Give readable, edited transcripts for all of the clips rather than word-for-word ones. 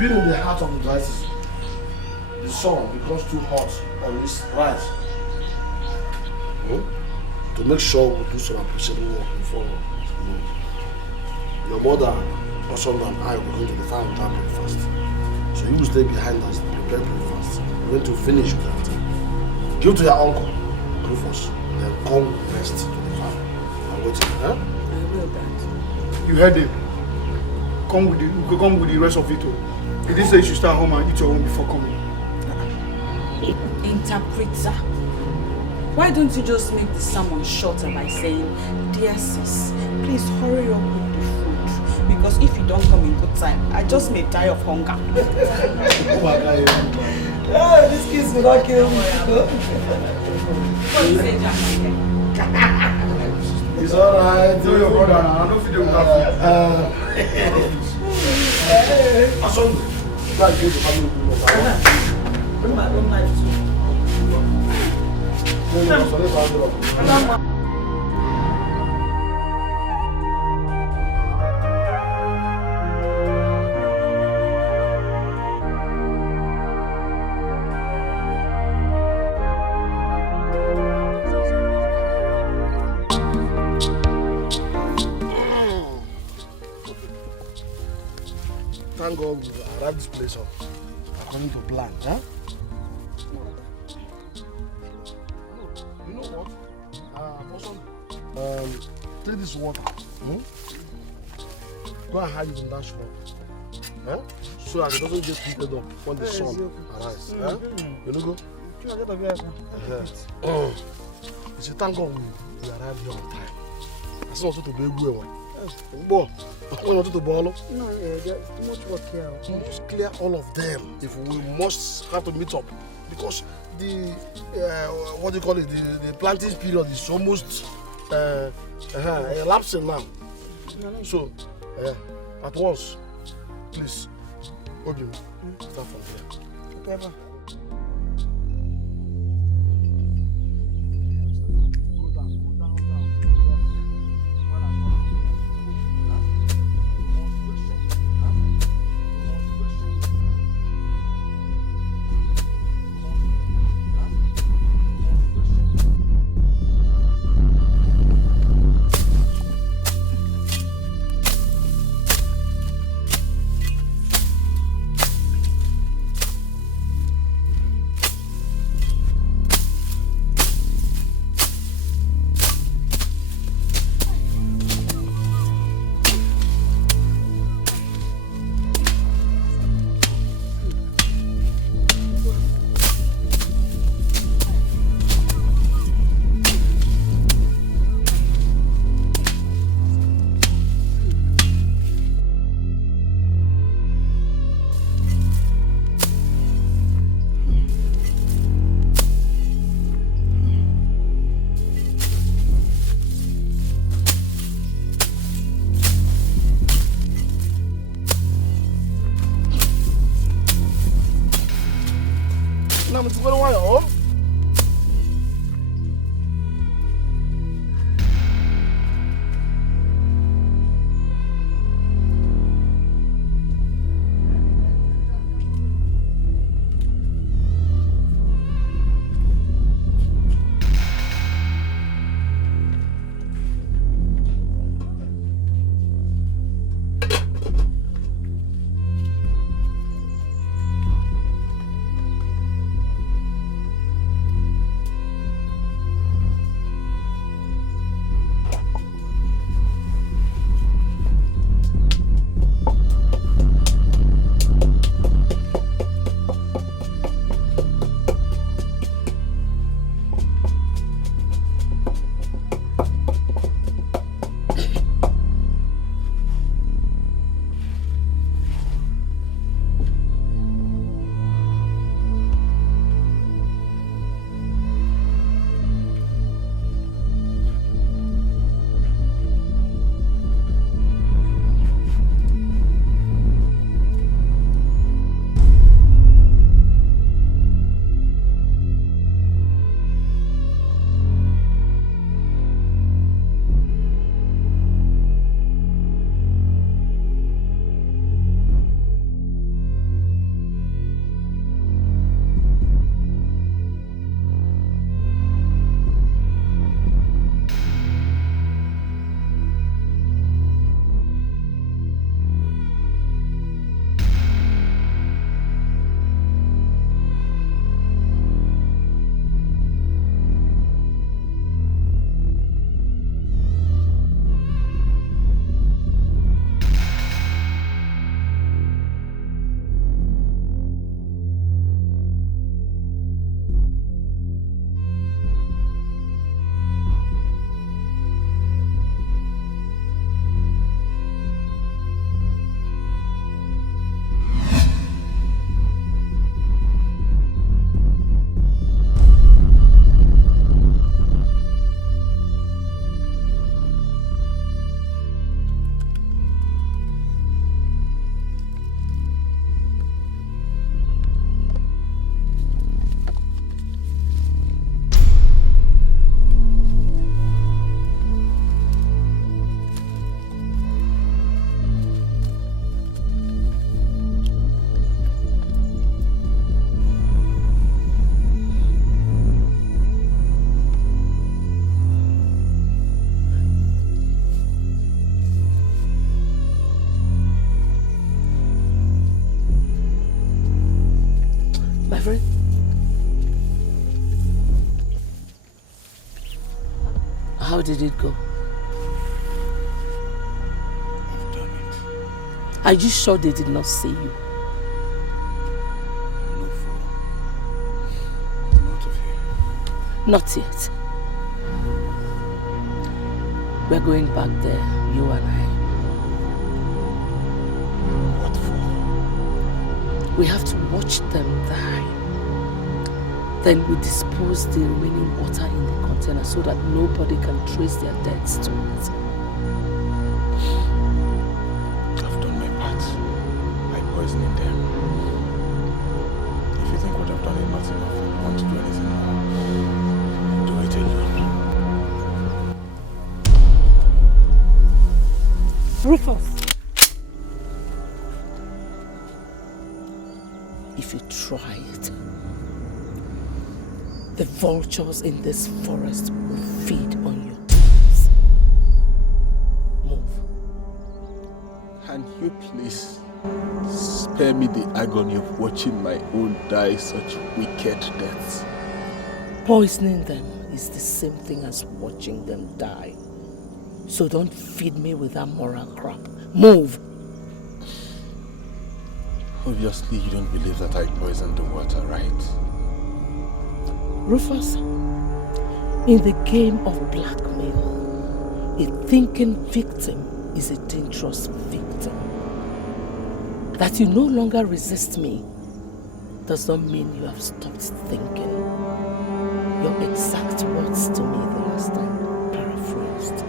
being in the heart of the crisis, the sun becomes too hot on its rise. To make sure we do some appreciable work before your mother, husband, and I will go to the farm and have breakfast. So you will stay behind us, prepare breakfast. We're going to finish with everything. Give to your uncle, Rufus, then come rest to the farm. I'm waiting, huh? I will, Dad. You heard it. Come with the rest of it. He didn't say you should stay at home and eat your own before coming. Interpreter. Why don't you just make the sermon shorter by saying, dear sis, please hurry up with the food. Because if you don't come in good time, I just may die of hunger. Oh my God. Oh, this kiss will not kill me. What you say, Jack? It's alright. Tell your brother now. I don't feel the Ason, try to get the family. Bring my own knife too. Thank God we arrived this place up according to plan, huh? You know what? Take this water. Go and hide it in that shop. Huh? So that it doesn't get heated up when the sun arises. Huh? You know go? You see, thank God we arrived here on time. I still want to be able to want to ball. No, there's too much work here. So just clear all of them if we must have to meet up, because the what do you call it? The planting period is almost elapsing now. So at once, please, Obi, start from here. Okay, ma. did it go? I've done it. Are you sure they did not see you? No, fool. I'm out of here. Not yet. We're going back there, you and I. What for? We have to watch them die. Then we dispose the remaining water in the container so that nobody can trace their deaths to it. I've done my part by poisoning them. If you think what I've done is not enough and you want to do anything more, do it alone. Rufus! If you try it, the vultures in this forest will feed on your tears. Move. Can you please spare me the agony of watching my own die such wicked deaths? Poisoning them is the same thing as watching them die. So don't feed me with that moral crap. Move! Obviously, you don't believe that I poisoned the water, right? Rufus, in the game of blackmail, a thinking victim is a dangerous victim. That you no longer resist me does not mean you have stopped thinking. Your exact words to me the last time, paraphrased.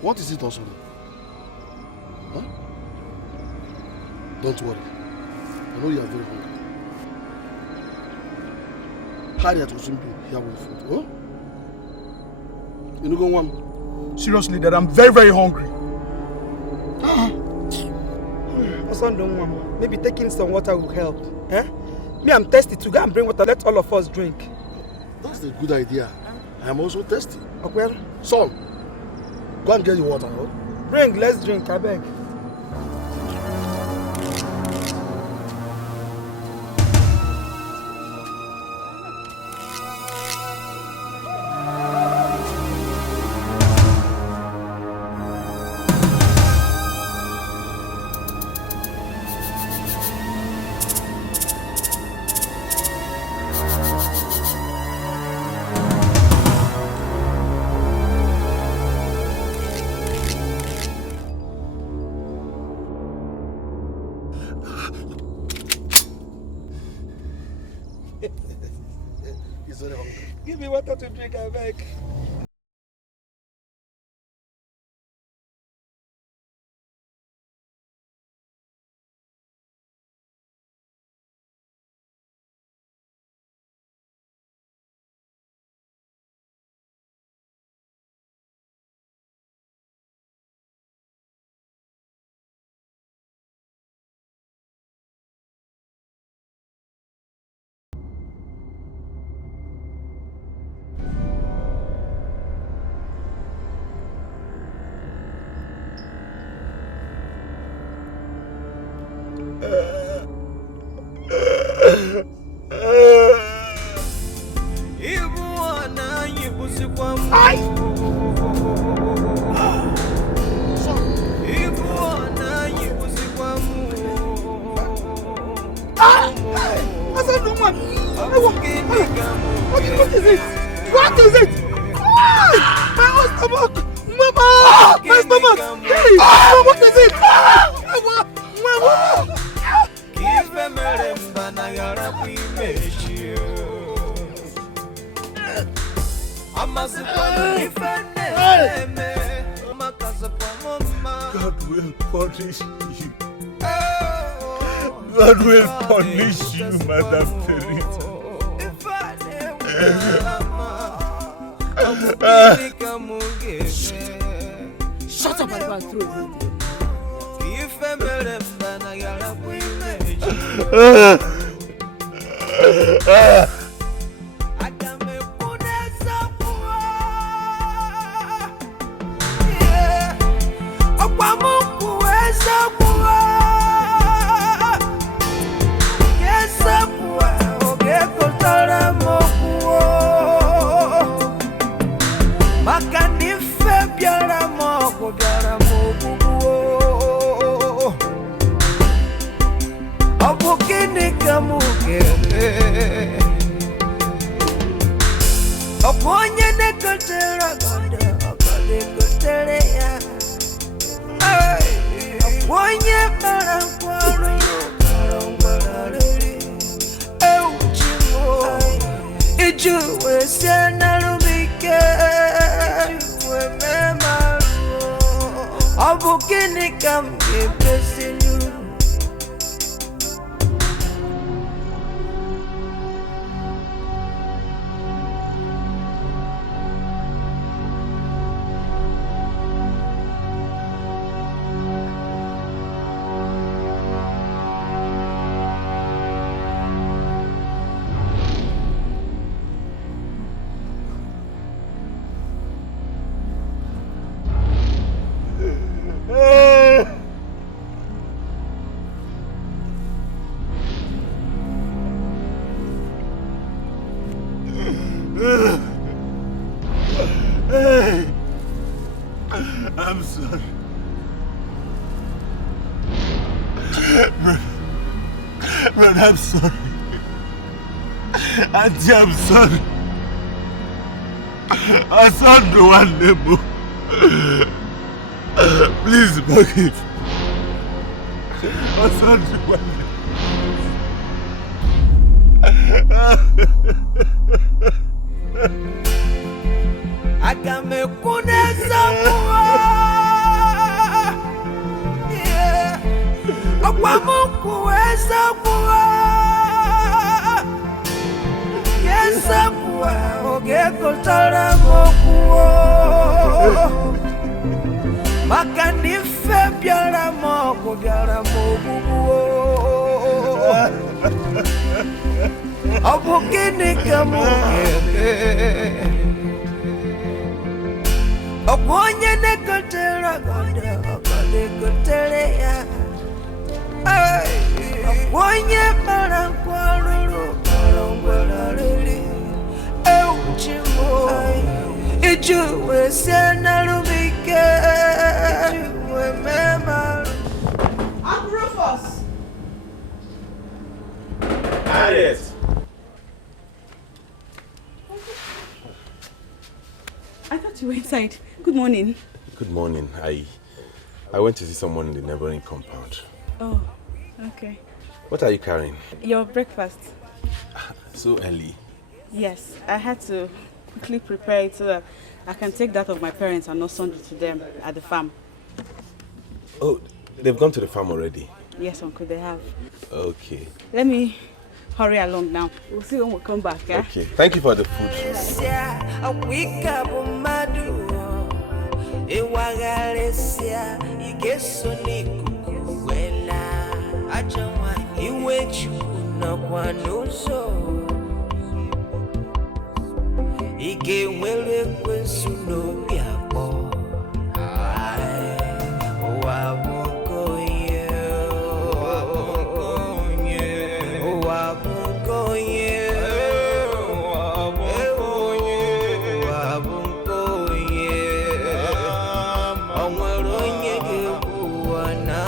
What is it also? Huh? Don't worry. I know you are very hungry. Harriet will soon be here with food. Huh? You know, go one. Seriously, Dad, I'm very, very hungry. Maybe taking some water will help. Eh? Me, I'm thirsty to go and bring water. Let all of us drink. That's a good idea. I am also thirsty. Okay. Son, go and get your water. Huh? Bring, let's drink, I beg. Give me water to drink, I beg. What is it? What is it? My stomach! Mama! My stomach! Hey! What is it? God will punish you. God will punish you, Madam Teresa. Shut up, I'll throw it. I'm sorry. Brother, I'm sorry. Auntie, I'm sorry. I saw no one neighbor. Please forgive. I saw no one I got me kunesa kuwa. Yeah. Akwamu kuweza kuwa. Yesa kuwa. Oge kotara mokuwa. Makanife biara moko biara mokuwa. Abukini kamukebe. Oponye ne kotera gonde okade koterea. Ay, oponye para kwalulu kalongwalali. Euchimo, ijuwe sena lubike, ijuwe mema. Uncle Rufus. Harriet. I thought you were inside. Good morning. Good morning. I went to see someone in the neighboring compound. Oh, okay. What are you carrying? Your breakfast. So early. Yes, I had to quickly prepare it so that I can take that of my parents and not send it to them at the farm. Oh, they've gone to the farm already? Yes, Uncle, they have. Okay. Let me hurry along now. We'll see when we come back, eh? Okay. Thank you for the food. Ike nwere kwensu n'obi akpọ. Ụwa bụ nke onye. Ụwa bụ nke onye. Ụwa bụ nke onye. Ụwa bụ nke onye. O nwere onye ga-ebu ụwa na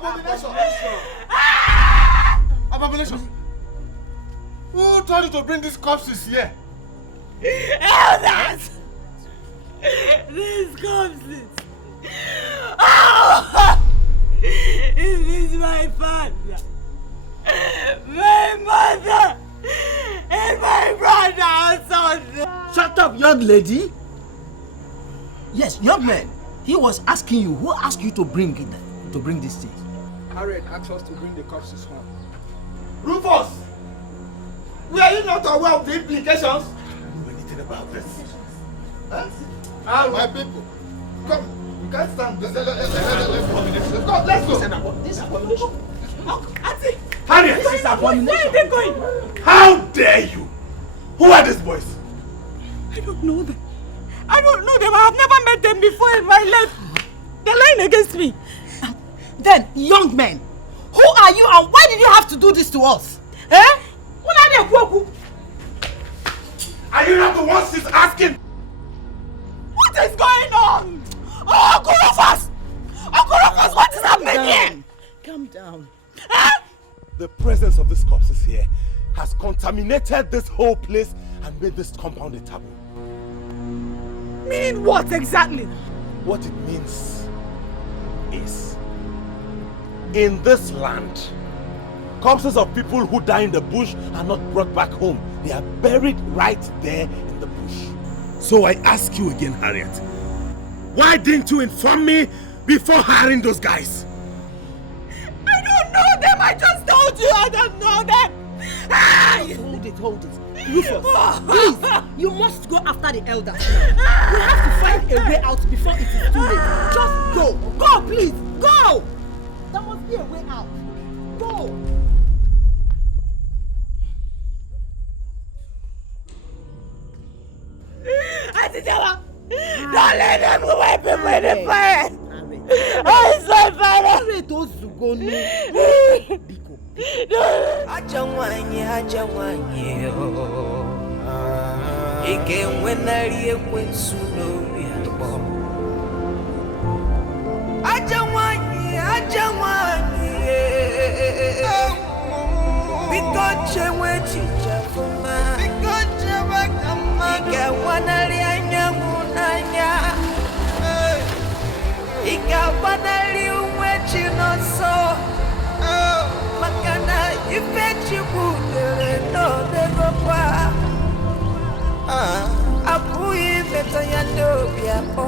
Abomination! Abomination! Who told you to bring these corpses here? Elders! These corpses! Oh! It is my father, my mother, and my brother also. Shut up, young lady. Yes, young man. He was asking you, who asked you to bring this thing? Harriet asked us to bring the corpses home. Rufus! Were you not aware of the implications? I don't know anything about this. Huh? My people, come. You can't stand. Let's go. This abomination. Auntie! Harriet! This is abomination. Where are they going? How dare you? Who are these boys? I don't know them. I don't know them. I have never met them before in my life. They're lying against me. Then, young men, who are you and why did you have to do this to us? Eh? Are you not the ones she's asking? What is going on? Oh, Uncle Rufus! Uncle Rufus, what is happening here? Calm down. Huh? The presence of these corpses here has contaminated this whole place and made this compound a taboo. Meaning what exactly? What it means is, in this land, corpses of people who die in the bush are not brought back home. They are buried right there in the bush. So I ask you again, Harriet, why didn't you inform me before hiring those guys? I don't know them. I just told you I don't know them. Hold it. Rufus, please, you must go after the elders now. We have to find a way out before it is too late. Just go. Go, please. Go. There must be a way out. Go. Auntie Jawa, don't let them wipe away the fire. I saw fire. Ajawanye, Ike wenari ekwensuno yabo. Ajawanye, Bikoche wechicha fuma. Bikoche wakama. Ike wanari anyamunanya. Ike wanari wechinoso. Makana ifechi budere no degopa. Apuyi beta yandobia po.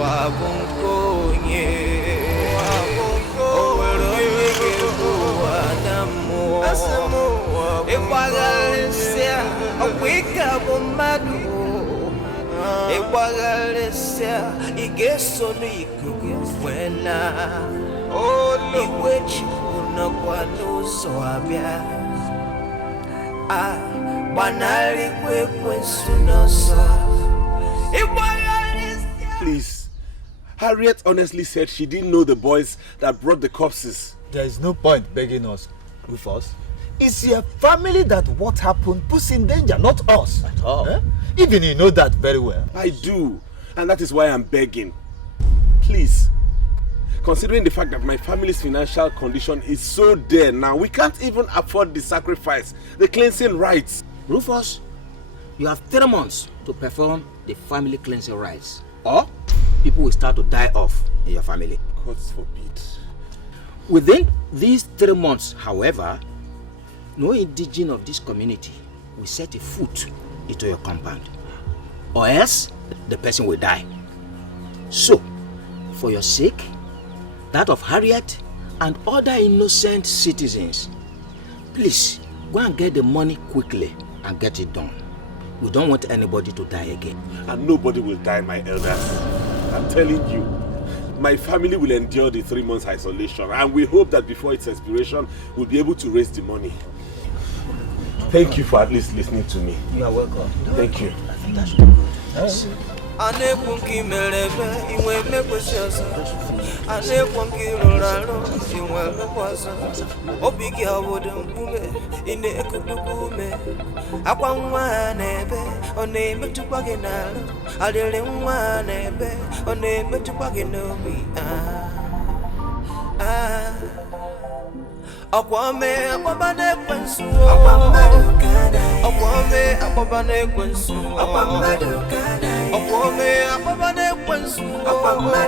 Wabunkonye. Oweroyege buwadamu. Iwagalesia awika bomadu. Iwagalesia igeso n'ikuguwena. Iwechi unakwanoso abia. Banali kwekwensunoso. Please, Harriet honestly said she didn't know the boys that brought the corpses. There is no point begging us, Rufus. It's your family that what happened puts in danger, not us. At all. Eh? Even you know that very well. I do, and that is why I'm begging. Please, considering the fact that my family's financial condition is so dire now, we can't even afford the sacrifice, the cleansing rites. Rufus, you have 3 months to perform the family cleansing rites, or people will start to die off in your family. God forbid. Within these 3 months, however, no indigene of this community will set a foot into your compound, or else the person will die. So, for your sake, that of Harriet and other innocent citizens, please go and get the money quickly and get it done. We don't want anybody to die again. And nobody will die, my elders. I'm telling you, my family will endure the 3 months isolation, and we hope that before its expiration, we'll be able to raise the money. Thank you for at least listening to me. You are welcome. Thank you. I think that should be good. Anepunki melebe, iwe mekwesiasa. Anepunki loralo, iwe mekwasa. Obigi awodo mpume, ine ekudukume. Akwa nwa nebe, one metupage nalo. Adele nwa nebe, one metupage nomi. Akwame ababane kwensu. Akwame ababane kwensu. Akwame ababane kwensu. Akwame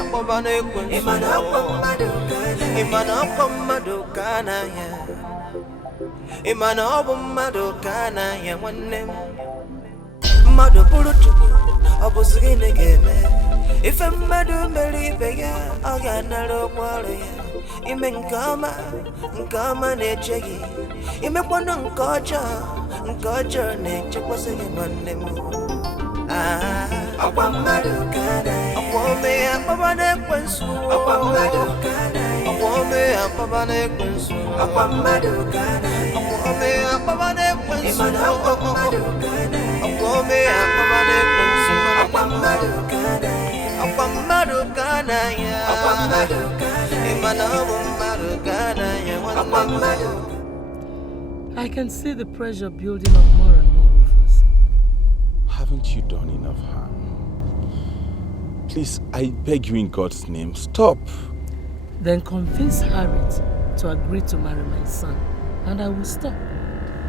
ababane kwensu. Imana akwamado kana ya. Imana abamado kana ya wanem. Mado bulutu abusugine geme. Ife mado melibe ya agana lo kwalo ya. Ime nkama nechegi. Ime kwano nkocha neche sege manemu. Akwamado kana. Akwame apabane kwensu. Akwamado kana. Akwame apabane kwensu. Akwamado kana. Akwame apabane kwensu. Akwamado kana. Akwame apabane kwensu. Akwamado kana. Akwamado kana ya. Akwamado kana. I can see the pressure building up more and more, Rufus. Haven't you done enough harm? Please, I beg you in God's name, stop. Then convince Harriet to agree to marry my son, and I will stop.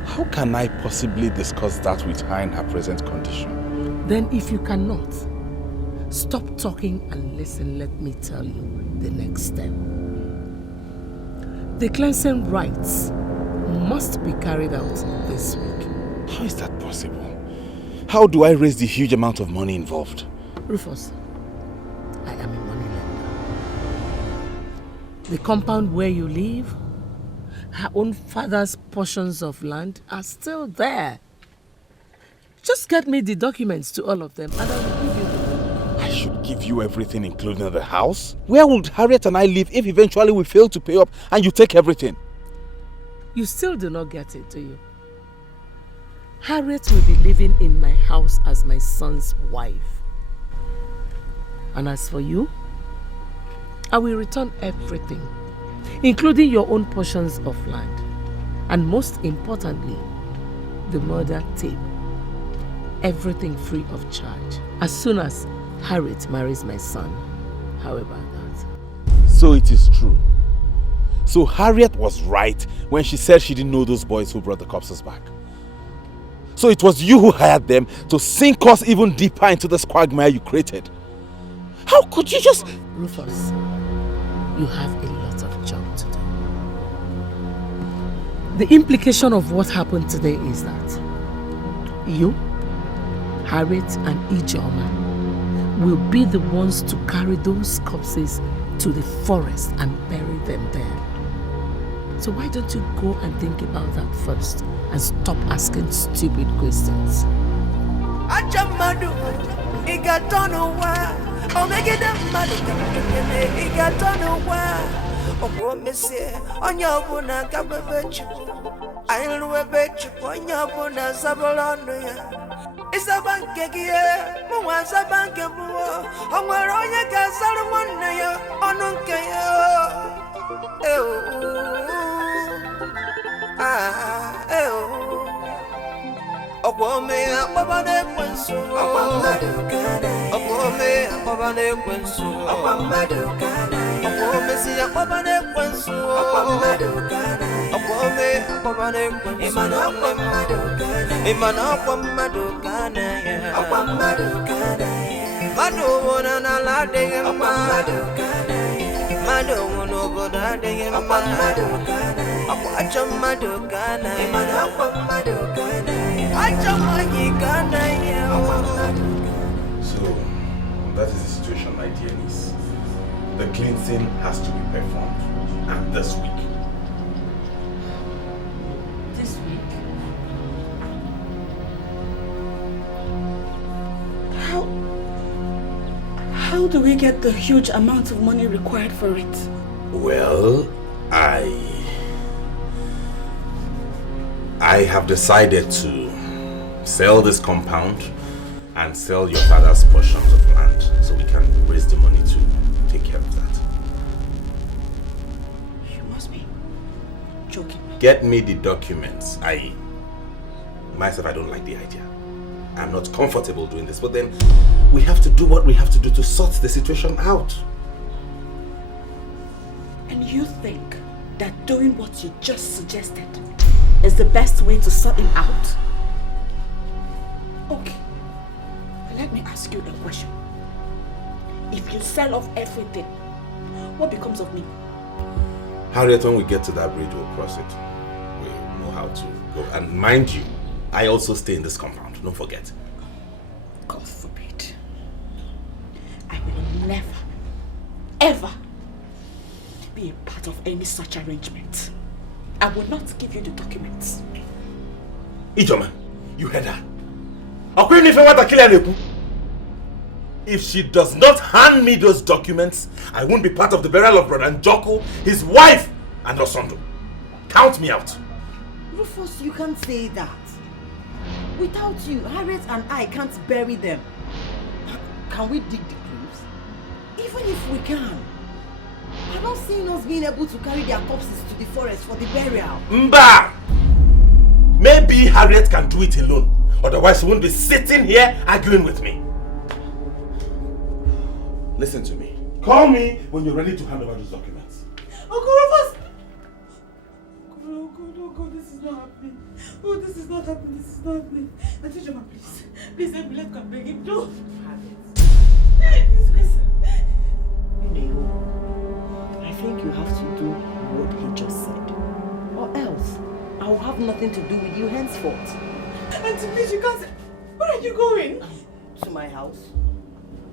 How can I possibly discuss that with her in her present condition? Then if you cannot, stop talking and listen, let me tell you the next step. The cleansing rites must be carried out this week. How is that possible? How do I raise the huge amount of money involved? Rufus, I am a money lender. The compound where you live, her own father's portions of land are still there. Just get me the documents to all of them and I will give you them. I should give you everything, including the house? Where would Harriet and I live if eventually we fail to pay up and you take everything? You still do not get it, do you? Harriet will be living in my house as my son's wife. And as for you, I will return everything, including your own portions of land. And most importantly, the murder tape. Everything free of charge. As soon as Harriet marries my son. However that. So it is true. So Harriet was right when she said she didn't know those boys who brought the corpses back. So it was you who hired them to sink us even deeper into the quagmire you created. How could you just... Rufus, you have a lot of job to do. The implication of what happened today is that you, Harriet and Ijoma will be the ones to carry those corpses to the forest and bury them there. So why don't you go and think about that first and stop asking stupid questions? Ajamadu, igatonowa, omegede madu, igatonowa. Okwomese, onyabuna kabebechu, ailuwebechu, onyabuna zabolano ya. Isabanke gie, muwa zabanke buo, onwaronya kazaru mwana yo, onunke yo. Okwome akpabane kwensu, okwome akpabane kwensu, okwome si akpabane kwensu, okwome akpabane kwensu, imana akwamado kana ya, mado wona na lade yema, mado wono boda de yema, akwachamado kana, imana akwamado kana. So, that is the situation, my dear niece. The cleansing has to be performed, and this week. This week? How do we get the huge amount of money required for it? Well, I have decided to sell this compound and sell your father's portions of land so we can raise the money to take care of that. You must be joking. Get me the documents. Myself, I don't like the idea. I'm not comfortable doing this, but then we have to do what we have to do to sort the situation out. And you think that doing what you just suggested is the best way to sort him out? Okay, let me ask you a question. If you sell off everything, what becomes of me? Harriet, when we get to that bridge, we'll cross it. We'll know how to go. And mind you, I also stay in this compound. Don't forget. God forbid. I will never, ever be a part of any such arrangement. I will not give you the documents. Ijoma, you heard her. If she does not hand me those documents, I won't be part of the burial of Brother Njoku, his wife, and Osondo. Count me out. Rufus, you can't say that. Without you, Harriet and I can't bury them. Can we dig the graves? Even if we can, I don't see us being able to carry their corpses to the forest for the burial. Mba! Maybe Harriet can do it alone. Otherwise, she won't be sitting here arguing with me. Listen to me. Call me when you're ready to hand over those documents. Uncle Rufus! Oh God, this is not happening. Oh, this is not happening, this is not happening. Auntie Joma, please. Please help me, let come beg him. No! I think you have to do what he just said. Or else, I will have nothing to do with you henceforth. Auntie, please, you can't say... Where are you going? To my house.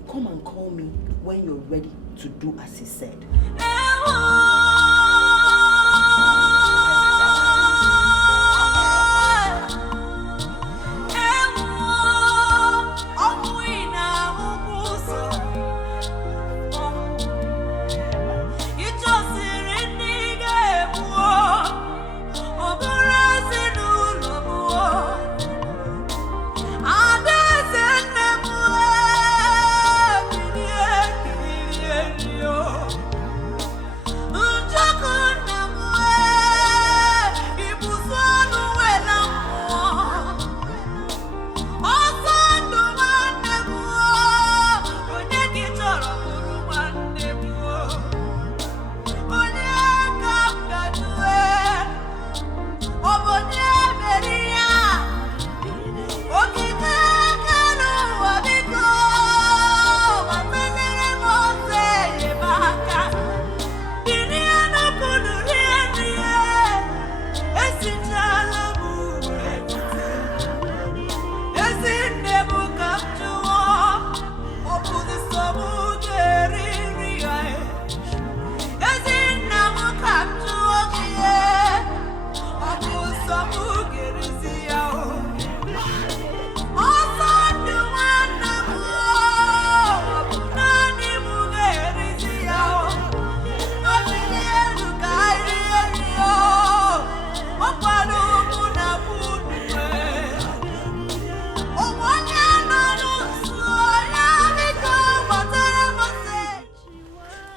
Come and call me when you're ready to do as he said.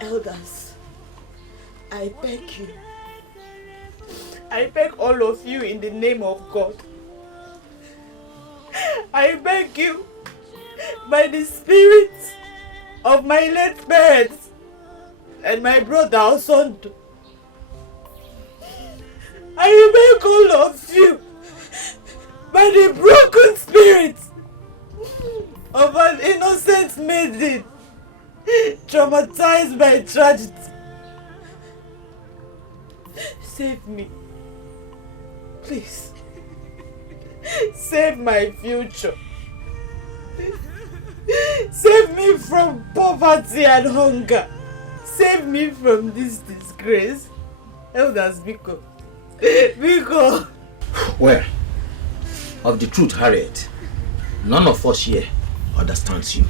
Elders, I beg you. I beg all of you in the name of God. I beg you, by the spirit of my late parents and my brother Osondo, I beg all of you, by the broken spirit of an innocent maiden traumatized by tragedy, save me. Please. Save my future. Save me from poverty and hunger. Save me from this disgrace. Elders, Biko. Biko. Well, of the truth, Harriet, none of us here understands you.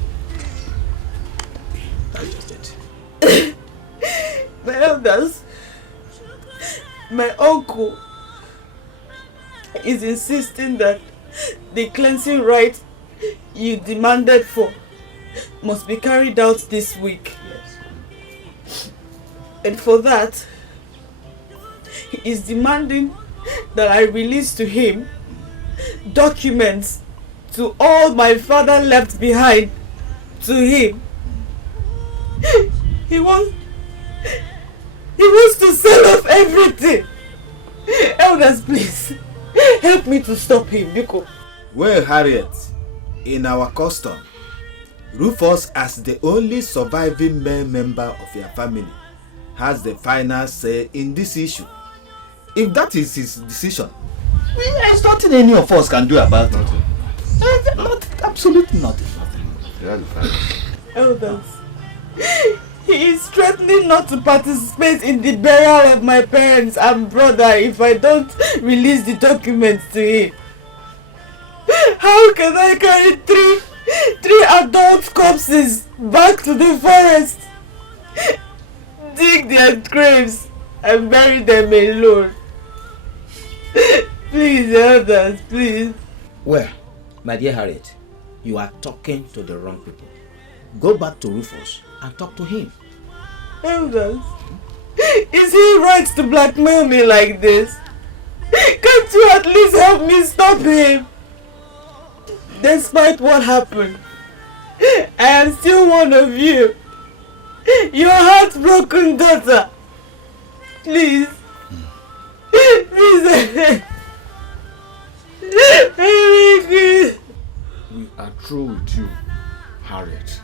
That's just it. My elders, my uncle is insisting that the cleansing rite you demanded for must be carried out this week. Yes. And for that, he is demanding that I release to him documents to all my father left behind to him. He wants to sell off everything. Elders, please, help me to stop him, Biko. Well, Harriet, in our custom, Rufus, as the only surviving male member of your family, has the final say in this issue. If that is his decision, there's nothing any of us can do about it. Absolutely nothing. Elders, he is threatening not to participate in the burial of my parents and brother if I don't release the documents to him. How can I carry three adult corpses back to the forest, dig their graves and bury them alone? Please, elders, please. Well, my dear Harriet, you are talking to the wrong people. Go back to Rufus and talk to him. Elders, is he right to blackmail me like this? Can't you at least help me stop him? Despite what happened, I am still one of you. Your heartbroken daughter. Please. Please. We are through with you, Harriet.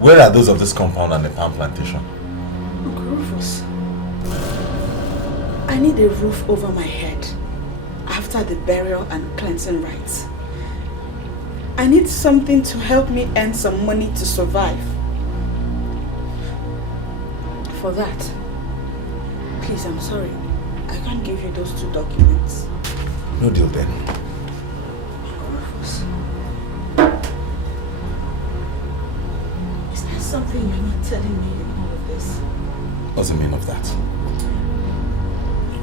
Where are those of this compound and the palm plantation? Uncle Rufus, I need a roof over my head after the burial and cleansing rites. I need something to help me earn some money to survive. For that, please, I'm sorry, I can't give you those 2 documents. No deal then. Uncle Rufus, is there something you're not telling me in all of this? What's the meaning of that?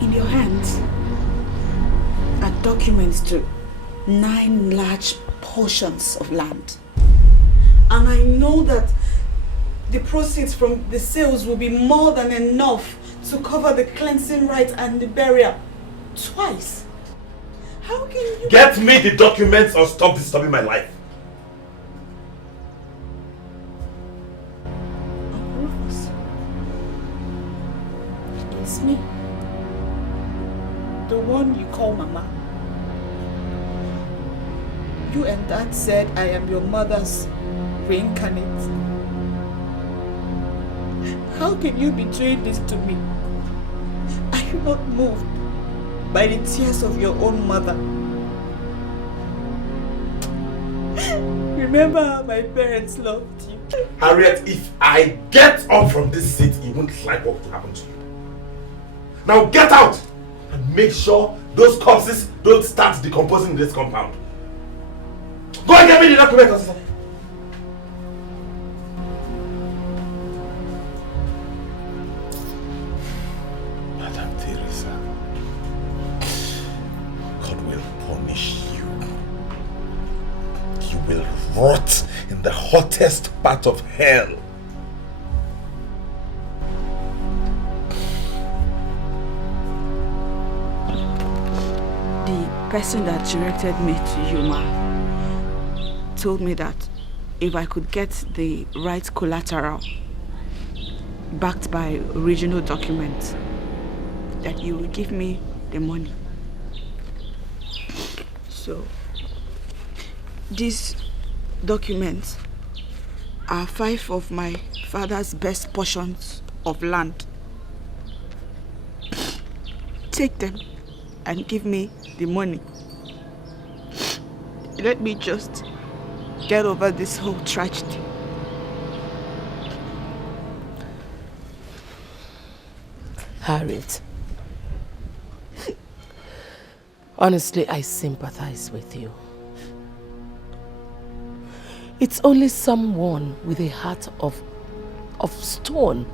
In your hands are documents to 9 large portions of land. And I know that the proceeds from the sales will be more than enough to cover the cleansing rites and the burial twice. How can you... Get me the documents or stop disturbing my life. Uncle Rufus, it's me. The one you call Mama. You and Dad said I am your mother's reincarnate. How can you be doing this to me? Are you not moved by the tears of your own mother? Remember how my parents loved you. Harriet, if I get up from this seat, you won't like what will happen to you. Now get out and make sure those corpses don't start decomposing in this compound. Go and get me the documents. Madam Teresa, God will punish you. You will rot in the hottest part of hell. The person that directed me to you, Ma, told me that if I could get the right collateral backed by original documents, that you will give me the money. So, these documents are 5 of my father's best portions of land. Take them and give me the money. Let me just get over this whole tragedy. Harriet, honestly, I sympathize with you. It's only someone with a heart of stone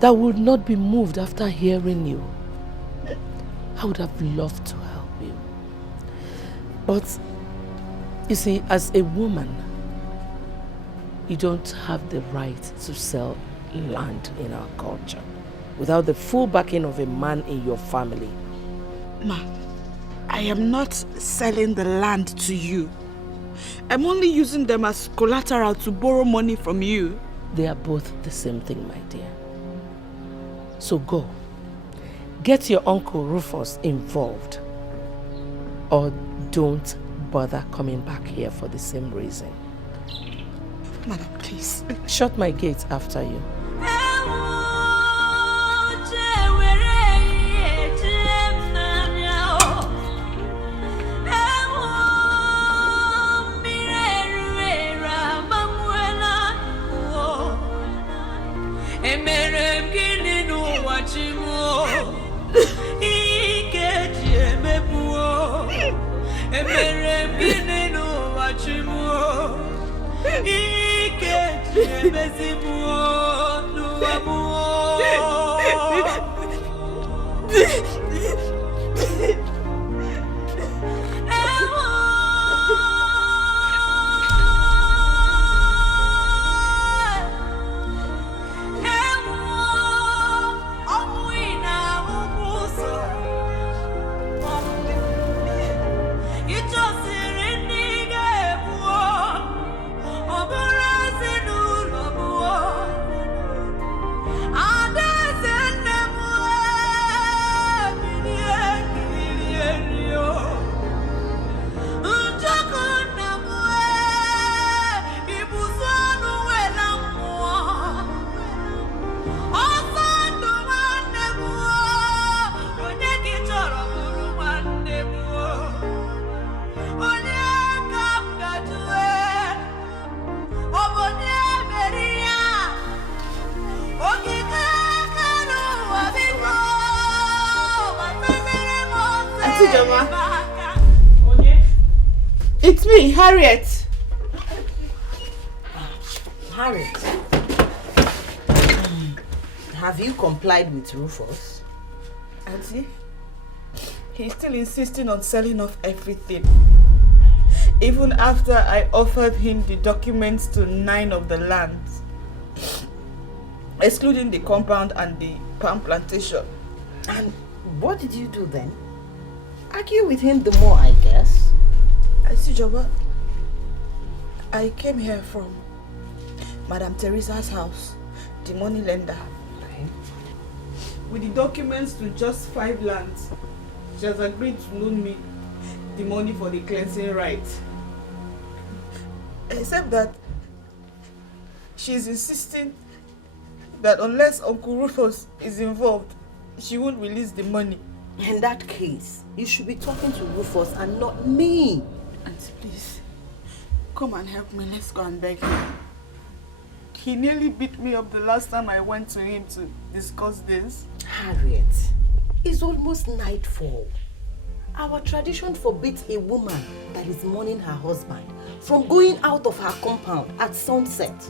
that would not be moved after hearing you. I would have loved to help you. But, you see, as a woman, you don't have the right to sell land in our culture without the full backing of a man in your family. Ma, I am not selling the land to you. I'm only using them as collateral to borrow money from you. They are both the same thing, my dear. So go. Get your Uncle Rufus involved. Or don't bother coming back here for the same reason. Madam, please. Shut my gate after you. It's me, Harriet. Harriet, have you complied with Rufus? Auntie, he's still insisting on selling off everything. Even after I offered him the documents to 9 of the lands, excluding the compound and the palm plantation. And what did you do then? Argue with him the more, I guess. Joba, I came here from Madam Teresa's house, the money lender. Okay. With the documents to just 5 lands, she has agreed to loan me the money for the cleansing rites. Except that she's insisting that unless Uncle Rufus is involved, she won't release the money. In that case, you should be talking to Rufus and not me. Auntie, please, come and help me. Let's go and beg him. He nearly beat me up the last time I went to him to discuss this. Harriet, it's almost nightfall. Our tradition forbids a woman that is mourning her husband from going out of her compound at sunset.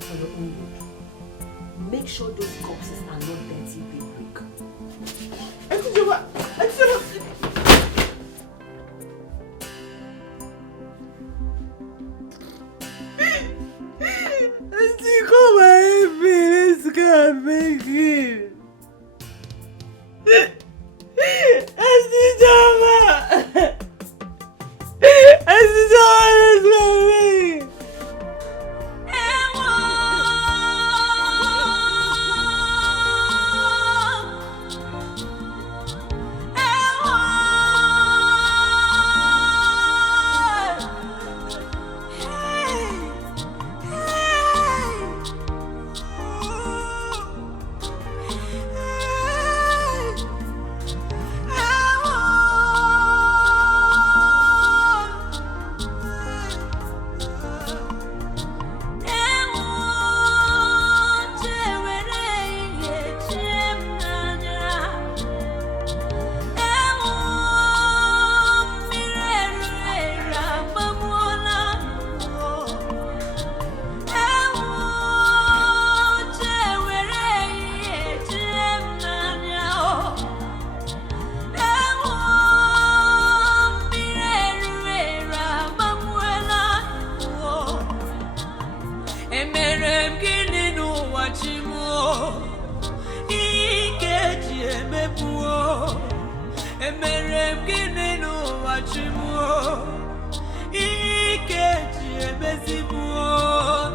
For your own good, make sure those corpses are not dirty daybreak. Auntie, come and help me. Let's go and beg him. Auntie Jama! Emerem gini n'ụwa chimuo, ike ji emebuo. Emerem gini n'ụwa chimuo, ike ji emezibuo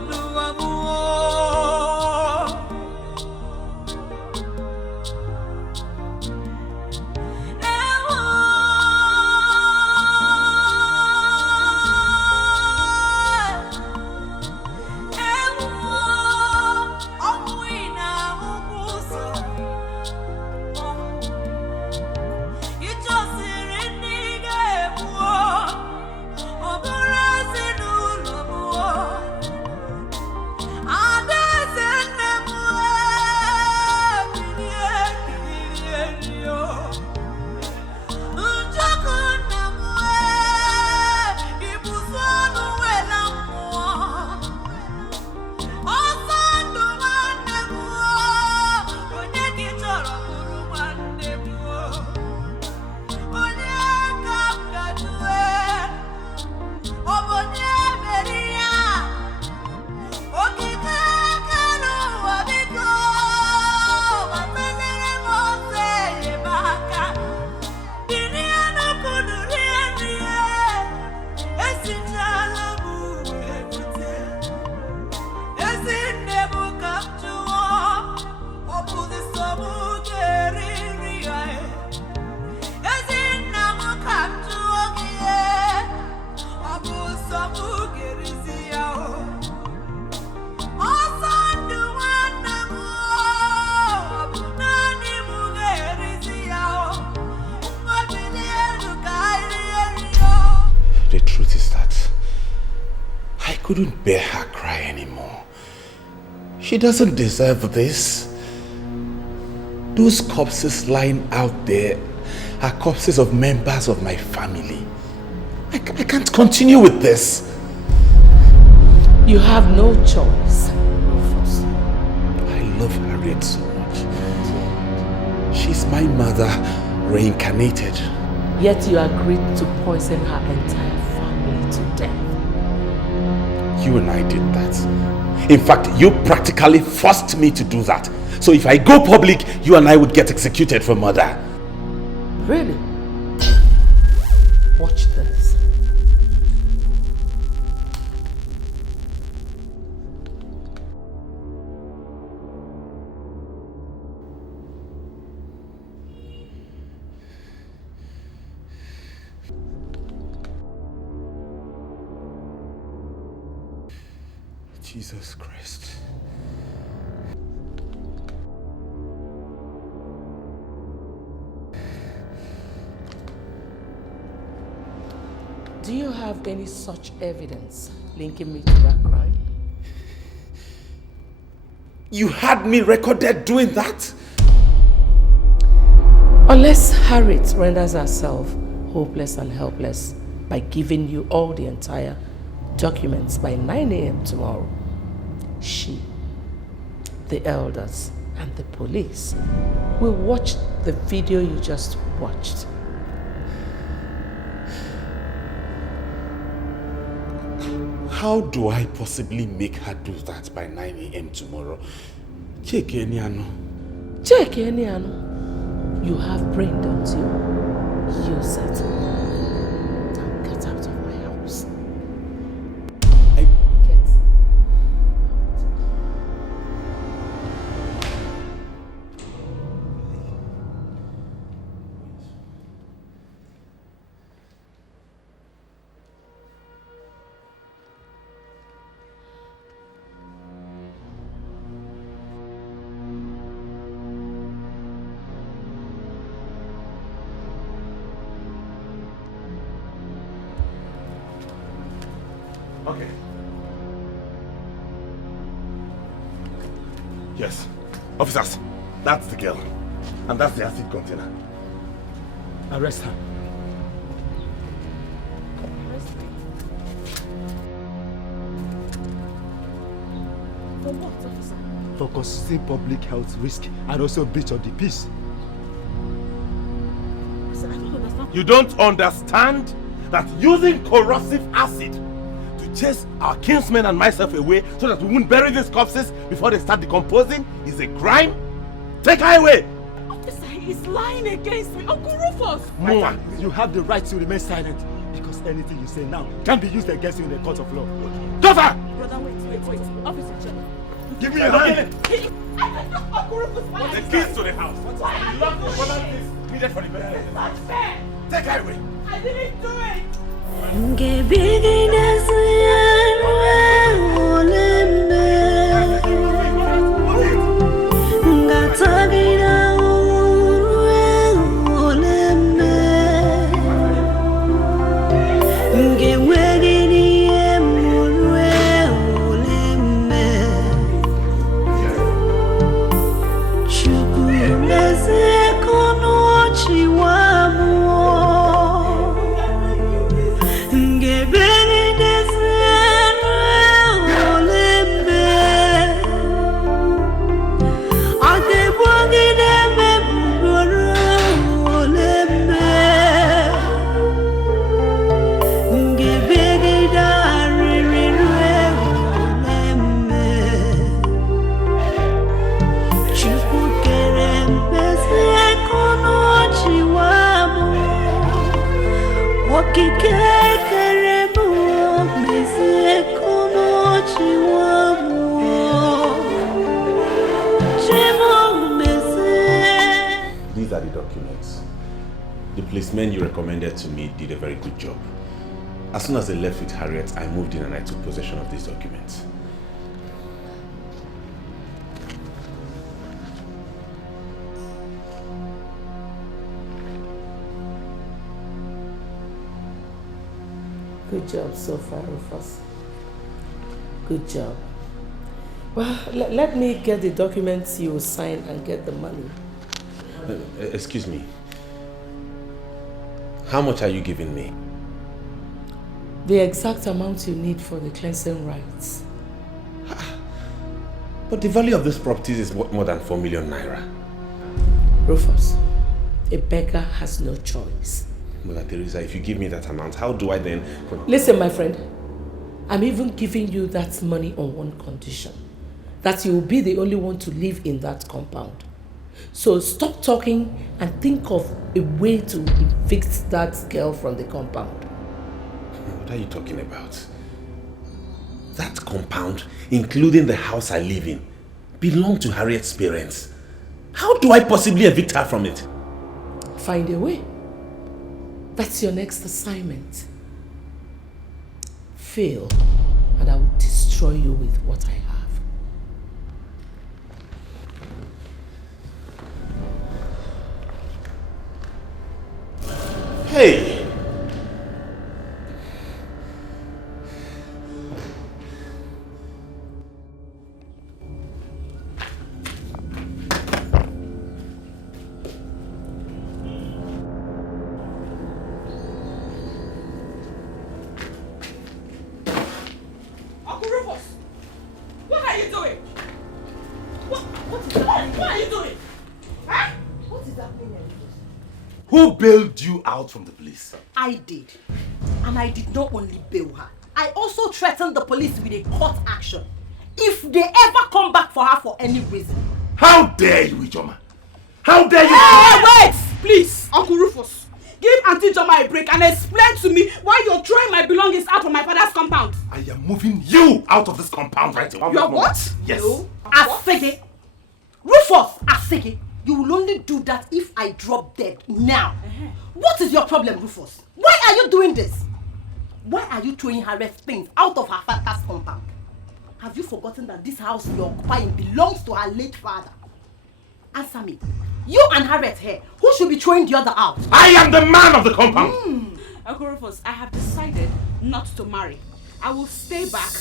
n'ụwa muo. Couldn't bear her cry anymore. She doesn't deserve this. Those corpses lying out there are corpses of members of my family. I can't continue with this. You have no choice, Rufus. I love Harriet so much. She's my mother reincarnated. Yet you agreed to poison her entire family to death. You and I did that. In fact, you practically forced me to do that. So if I go public, you and I would get executed for murder. Really? Watch this. Jesus Christ. Do you have any such evidence linking me to that crime? You had me recorded doing that? Unless Harriet renders herself hopeless and helpless by giving you all the entire documents by 9 a.m. tomorrow, she, the elders, and the police will watch the video you just watched. How do I possibly make her do that by 9 a.m. tomorrow? Cheke Eniano. Cheke Eniano. You have brain, don't you? Use it. Now get out of my house. Okay. Yes. Officers, that's the girl. And that's the acid container. Arrest her. For what, officer? For causing public health risk and also breach of the peace. Sir, I don't understand. You don't understand that using corrosive acid to chase our kinsmen and myself away so that we won't bury these corpses before they start decomposing is a crime? Take her away! Officer, he is lying against me. Uncle Rufus! Mama, you have the right to remain silent because anything you say now can be used against you in the court of law. Daughter! Brother, wait. Officer, Chen. Give me your hand! Uncle Rufus, why The are you keys to the house. Why are you doing this? Needed for the burial. It's not fair! Take her away! I didn't do it! These are the documents. The policemen you recommended to me did a very good job. As soon as they left with Harriet, I moved in and I took possession of these documents. Good job so far, Rufus. Good job. Well, let me get the documents you sign and get the money. Excuse me. How much are you giving me? The exact amount you need for the cleansing rights. But the value of these properties is more than 4 million naira. Rufus, a beggar has no choice. Mother Teresa, if you give me that amount, how do I then... Listen, my friend. I'm even giving you that money on one condition. That you will be the only one to live in that compound. So stop talking and think of a way to evict that girl from the compound. What are you talking about? That compound, including the house I live in, belonged to Harriet's parents. How do I possibly evict her from it? Find a way. That's your next assignment. Fail, and I will destroy you with what I have. Hey! Uncle Rufus! What are you doing? What is happening? What are you doing? Huh? What is happening? Who bailed you out from the police? I did. And I did not only bail her. I also threatened the police with a court action if they ever come back for her for any reason. How dare you, Ijoma? How dare you? Hey, wait! Please, Uncle Rufus. Give Auntie Joma a break and explain to me why you're throwing my belongings out of my father's compound. I am moving you out of this compound right now. You're what? Yes. Asege. Rufus, Asege. You will only do that if I drop dead now. What is your problem, Rufus? Why are you doing this? Why are you throwing Harriet's things out of her father's compound? Have you forgotten that this house you're occupying belongs to her late father? Answer me. You and Harriet here, who should be throwing the other out? I am the man of the compound. Uncle Rufus, I have decided not to marry. I will stay back,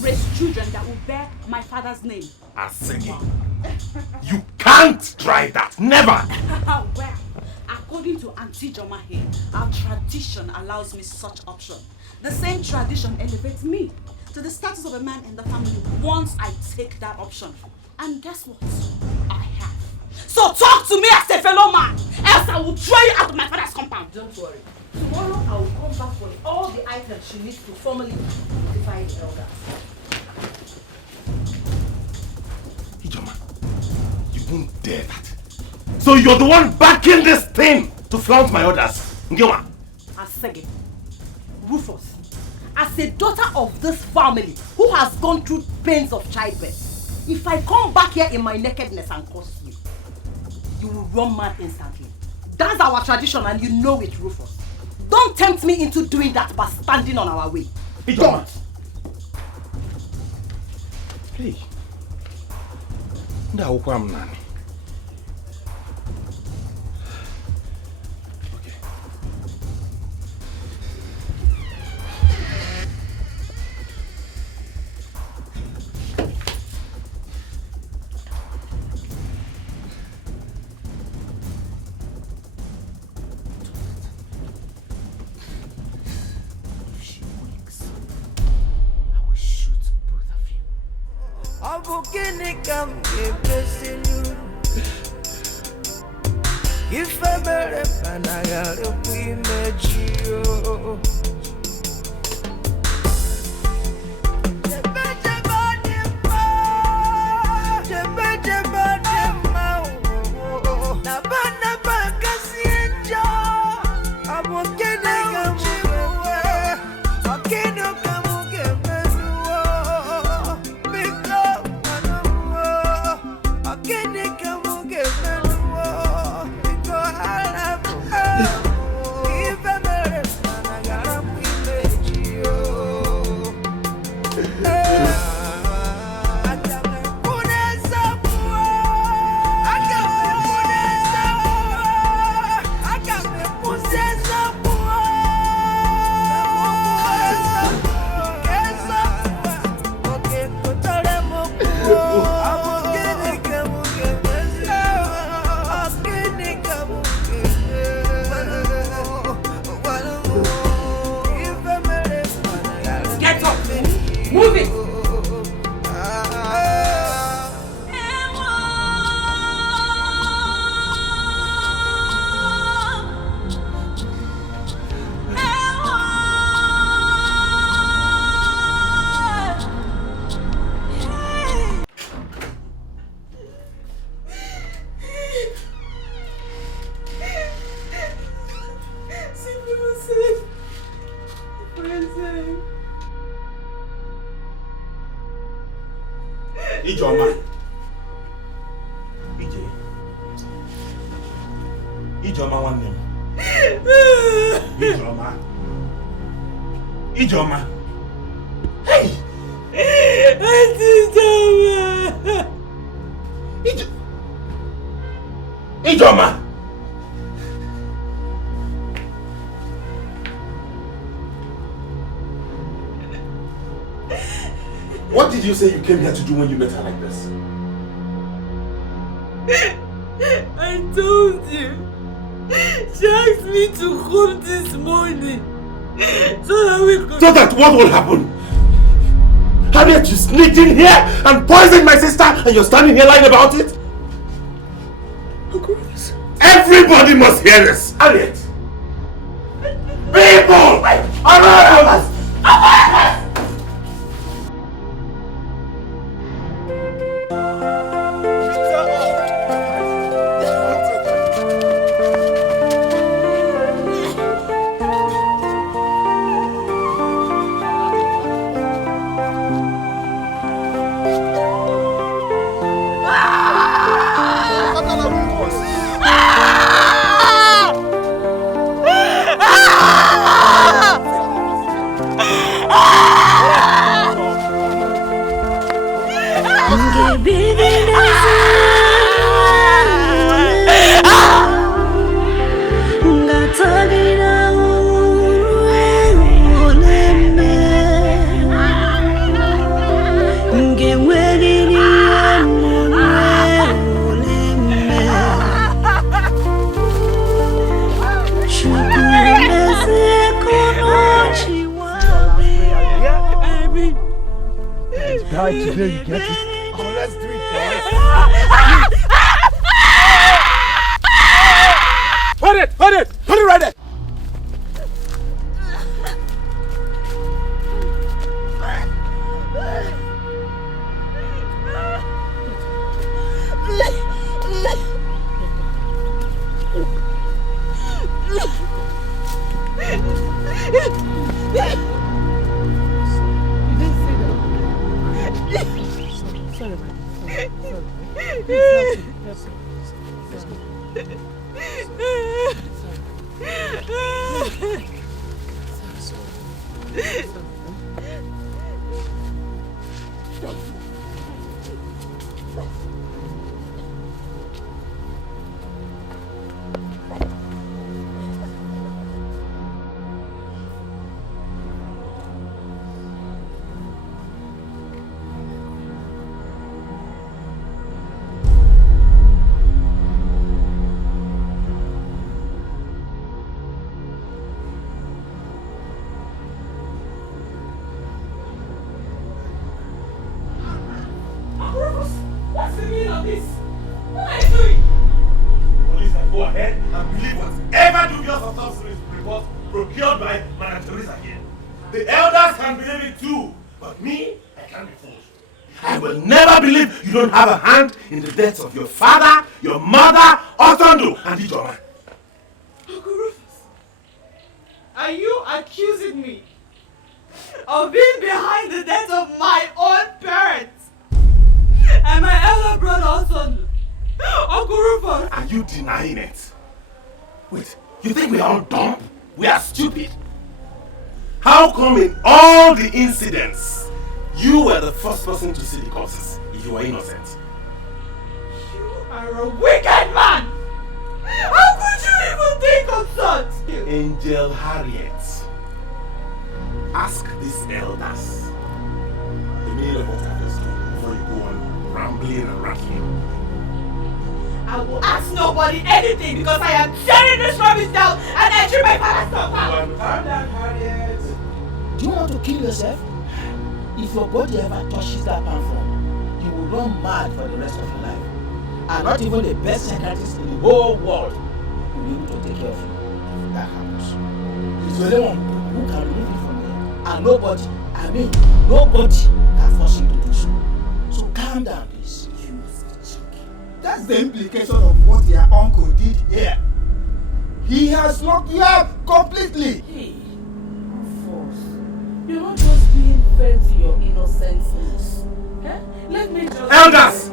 raise children that will bear my father's name. Asege, you can't try that. Never. Well, according to Auntie Joma here, our tradition allows me such option. The same tradition elevates me to the status of a man in the family once I take that option. And guess what? I have. So talk to me as a fellow man, else I will throw you out of my father's compound. Don't worry. Tomorrow I will come back for all the items she needs to formally notified elders. Ijoma, you won't dare that. So you're the one backing this thing to flaunt my orders. Ngewa. Asege, Rufus, as a daughter of this family who has gone through pains of childbirth, if I come back here in my nakedness and curse you, you will run mad instantly. That's our tradition and you know it, Rufus. Don't tempt me into doing that by standing on our way. Don't. Hey. Nani. Okay. If I better find I gotta be met you. Ijoma. Ijoma one name. Ijoma. Ijoma. Hey! Ijoma. What did you say you came here to do when you met her like this? I told you. She asked me to come this morning so that we could... So that what will happen? Harriet, you sneaked in here and poisoned my sister and you're standing here lying about it? Everybody must hear this! Harriet! People! Around us! Today you get it. Oh, let's do it, boys. Hold it! Hold it! Hold it right there! Sorry, my dear. Sorry. Please, help me. Let's go. What's the meaning of this? What are you doing? Police can go ahead and believe whatever dubious autopsy report procured by Madam Teresa here. The elders can believe it too, but me, I can't be fooled. I will never believe you don't have a hand in the deaths of your father, your mother, Otondo, and Ijoma. Uncle Rufus, are you accusing me of being behind the death of my own parents and my elder brother Otondo? Uncle Rufus! Are you denying it? Wait, you think we are all dumb? We are stupid? How come in all the incidents, you were the first person to see the corpses if you were innocent? You are a wicked man! How could you even think of such? Angel Harriet, ask these elders the meaning of what I just told before you go on rambling and rattling. I will ask nobody anything because I am tearing this rubbish down and entering my father's compound. Calm down, Harriet. Do you want to kill yourself? If your body ever touches that palm front, you will run mad for the rest of your life. And not even the best psychiatrist in the whole world will be able to take care of you if that happens. It's the only one who can remove it from here. And nobody can force him to do so. So calm down, please. That's the implication of what your uncle did here. He has locked you up completely. Hey, Force, you're not just being fair to your innocence. Eh? Let me just... Elders!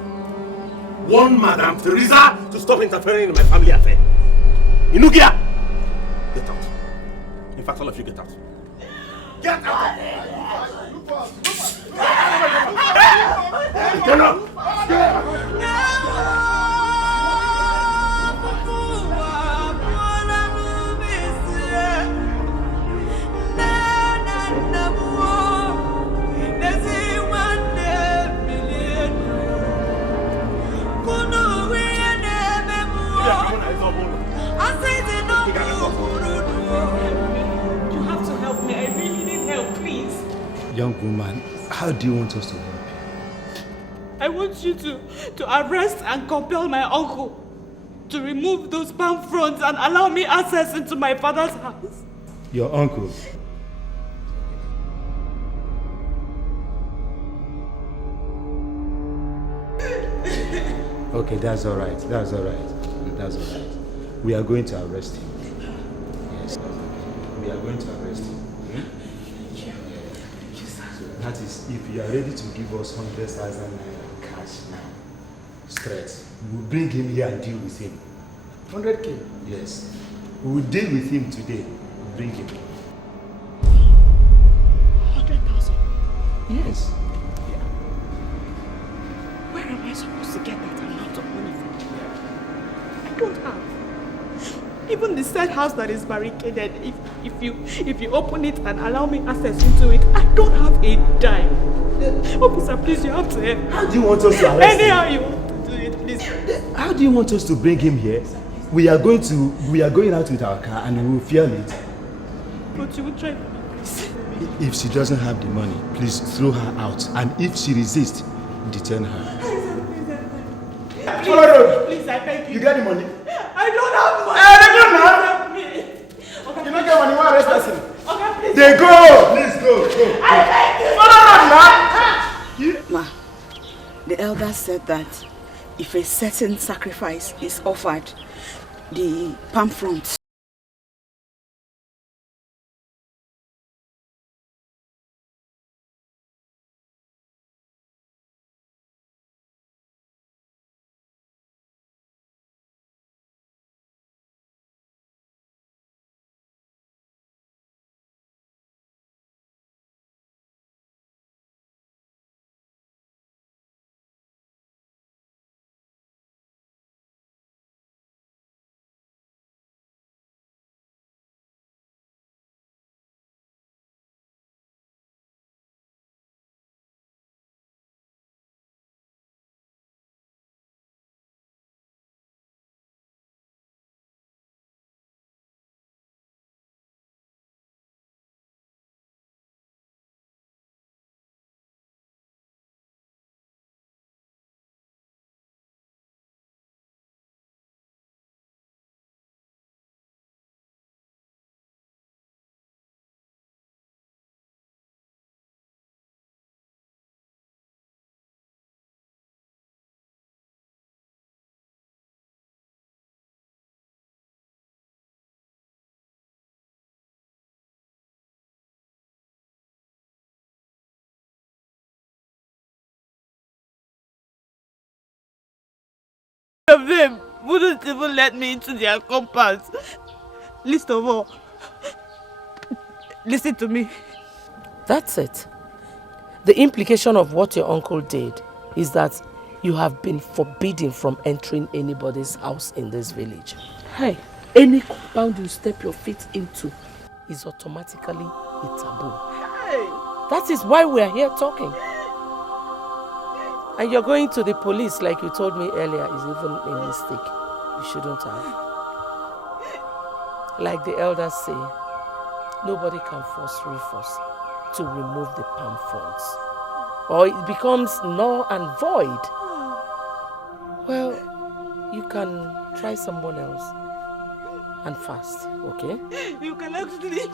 Warn Madam Teresa to stop interfering in my family affair. Inugia! Get out. In fact, all of you get out. Get out! Get out! You have to help me. I really need help, please. Young woman, how do you want us to help you? I want you to arrest and compel my uncle to remove those palm fronds and allow me access into my father's house. Your uncle? Okay, that's all right. That's all right. That's all right. We are going to arrest him. Yes. We are going to arrest him. So that is, if you are ready to give us 100,000 naira cash now, straight, we will bring him here and deal with him. 100K? Yes. We will deal with him today. We'll bring him. 100,000? Yes. Where am I supposed to get that amount of money from? I don't have. Even the said house that is barricaded, if you open it and allow me access into it, I don't have a dime. Officer, please, you have to help. How do you want us to arrest him? Anyhow you want to do it, please. How do you want us to bring him here? We are going out with our car and we will fuel it. But you will try for me, please. If she doesn't have the money, please throw her out. And if she resists, detain her. Please, I beg you. You get the money? I don't have money. They don't have. Help me. Okay, You don't get money, why arrest person? Okay, please. They go! Please go. I beg you. Ma, the elder said that if a certain sacrifice is offered, the palm front of them wouldn't even let me into their compound. Least of all, listen to me. That's it. The implication of what your uncle did is that you have been forbidden from entering anybody's house in this village. Hey, any compound you step your feet into is automatically a taboo. Hey. That is why we are here talking. And you're going to the police like you told me earlier is even a mistake. You shouldn't have. Like the elders say, nobody can force Rufus to remove the palm fronds, or it becomes null and void. Well, you can try someone else and fast, okay? You can actually...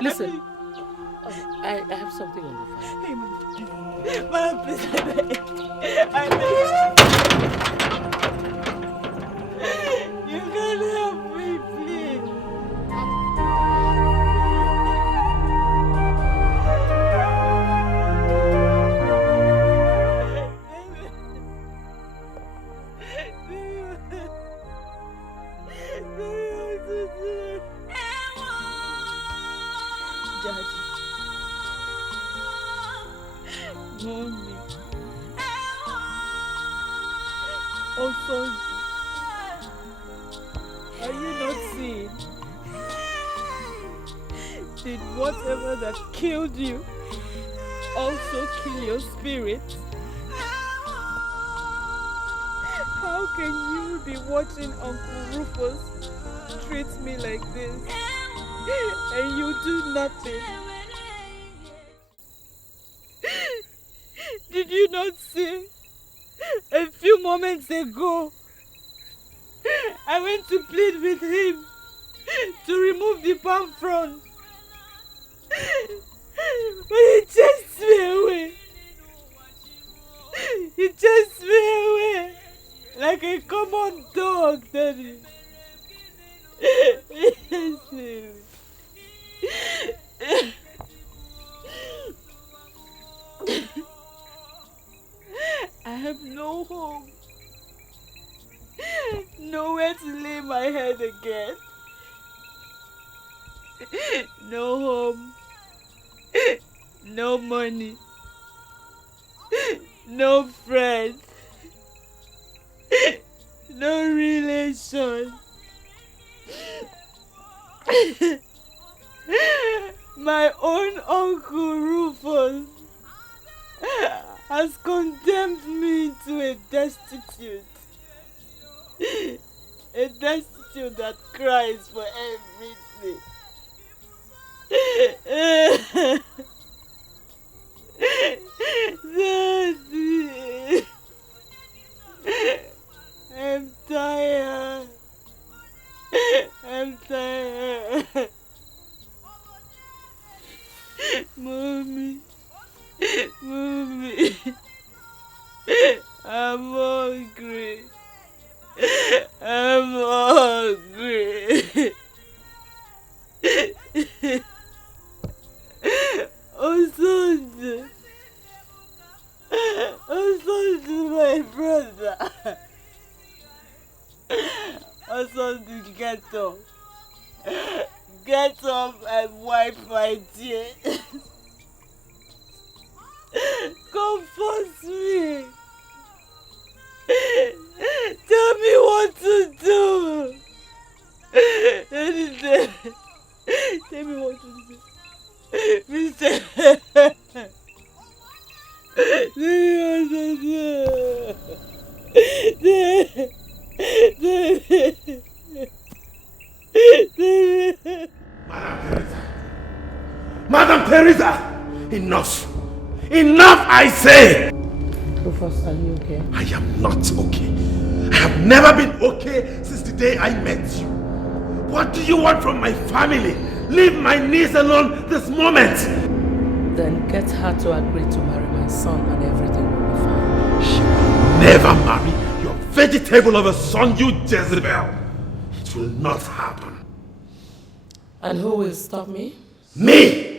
Listen, I have something on the phone. Hey, Mama, please, I beg. You can help me, please. Mommy. Oh, son. Are you not seeing? Did whatever that killed you also kill your spirit? How can you be watching Uncle Rufus treat me like this and you do nothing? Did you not see? A few moments ago, I went to plead with him to remove the palm frond. But he chased me away. He chased me away like a common dog, Daddy. I have no home, nowhere to lay my head again. No home, no money, no friends, no relation. My own Uncle Rufus has condemned me to a destitute. A destitute that cries for everything. Daddy, I'm tired. I'm tired. Mommy. Mommy. I'm hungry. I'm hungry. Oh, Sunday. Oh, Sunday, my brother. Oh, Sunday, get up. Get up and wipe my tears. Comfort me. Tell me what to do. Tell me what to do. Mister. Madam Teresa! Enough! Enough, I say! Rufus, are you okay? I am not okay. I have never been okay since the day I met you. What do you want from my family? Leave my niece alone this moment! Then get her to agree to marry my son and everything will be fine. She will never marry your vegetable of a son, you Jezebel! It will not happen. And who will stop me? Me!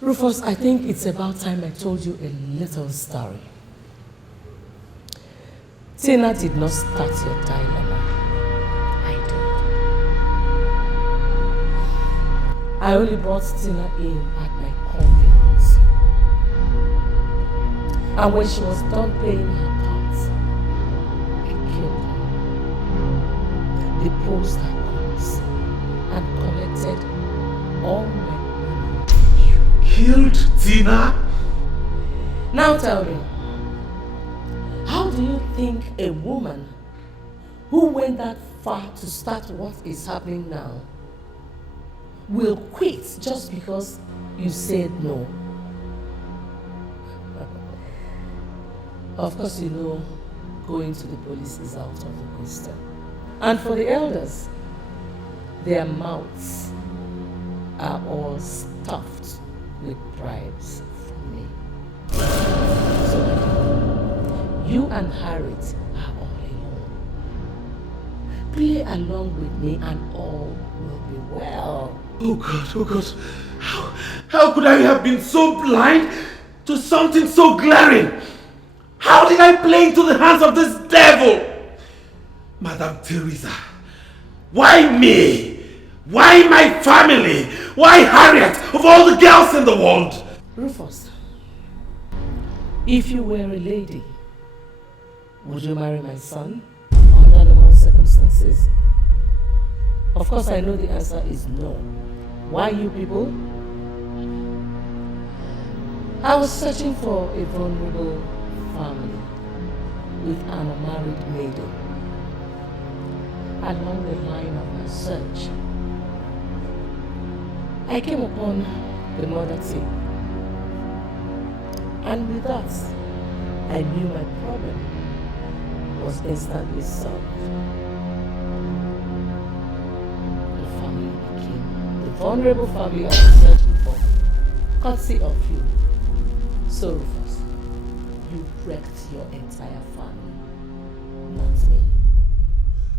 Rufus, I think it's about time I told you a little story. Tina did not start your dilemma. I did. I only brought Tina in at my convenience. And when she was done playing her part, I killed her. Deposed her guns and collected all my money. You killed Tina? Now tell me, how do you think a woman who went that far to start what is happening now will quit just because you said no? Of course, you know, going to the police is out of the question. And for the elders, their mouths are all stuffed with bribes from me. So, you and Harriet are all alone. Play along with me and all will be well. Oh God, how could I have been so blind to something so glaring? How did I play into the hands of this devil? Madame Teresa, why me? Why my family? Why Harriet of all the girls in the world? Rufus, if you were a lady, would you marry my son under normal circumstances? Of course, I know the answer is no. Why you people? I was searching for a vulnerable family with an unmarried maiden. Along the line of my search, I came upon the mother tea. And with that, I knew my problem was instantly solved. The family became the vulnerable family I was searching for, courtesy of you. So Rufus, you wrecked your entire family, not me.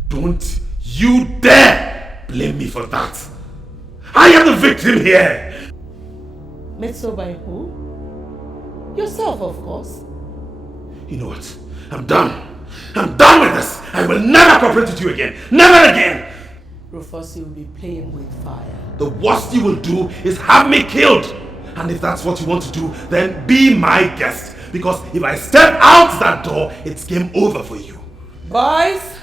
Don't you dare blame me for that! I am the victim here! Made so by who? Yourself, of course. You know what? I'm done. I'm done with this. I will never cooperate with you again. Never again. Rufus, you will be playing with fire. The worst you will do is have me killed. And if that's what you want to do, then be my guest. Because if I step out that door, it's game over for you. Boys!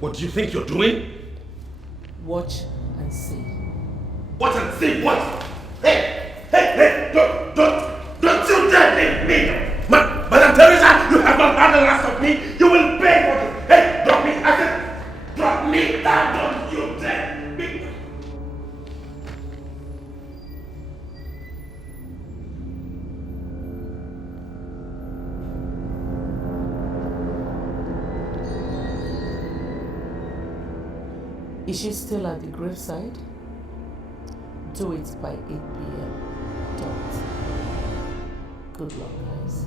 What do you think you're doing? Watch and see. Watch and see what? Hey! Don't you dare leave me! Madame Teresa, you have not had the last of me. You will pay for this. Hey, drop me! I said, drop me down! Don't you dare! Is she still at the graveside? Do it by 8 p.m. Don't. Good luck, guys.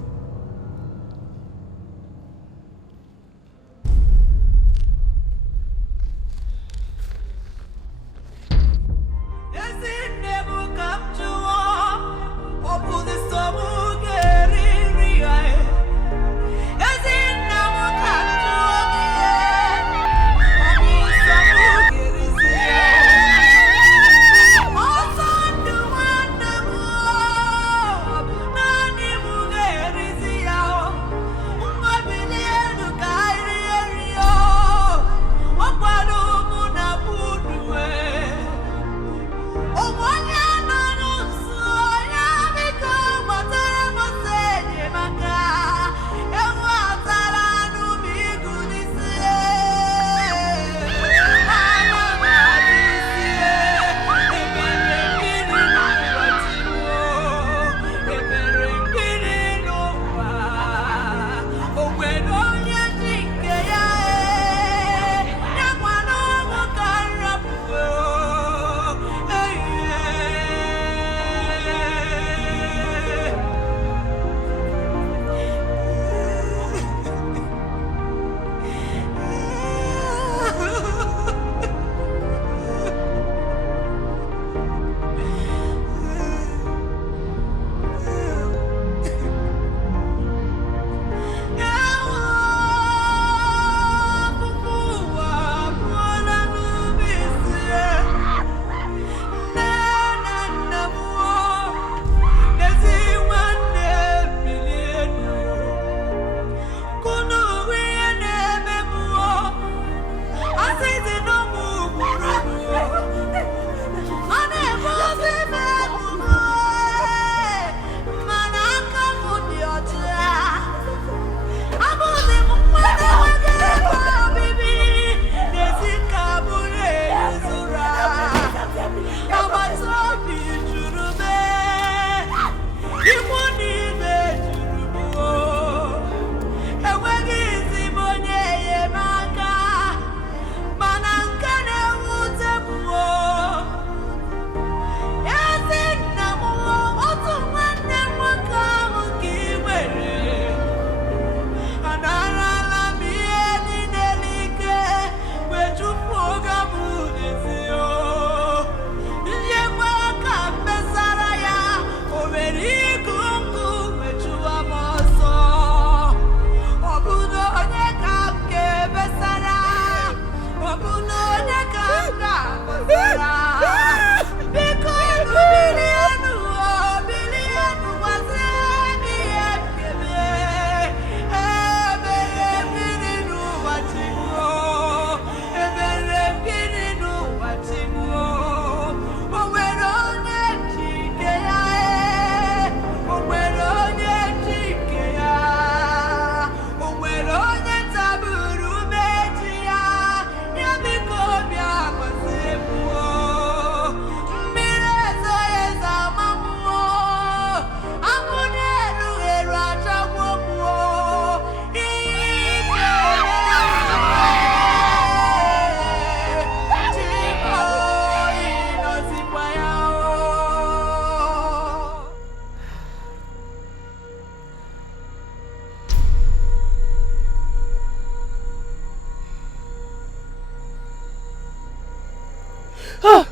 How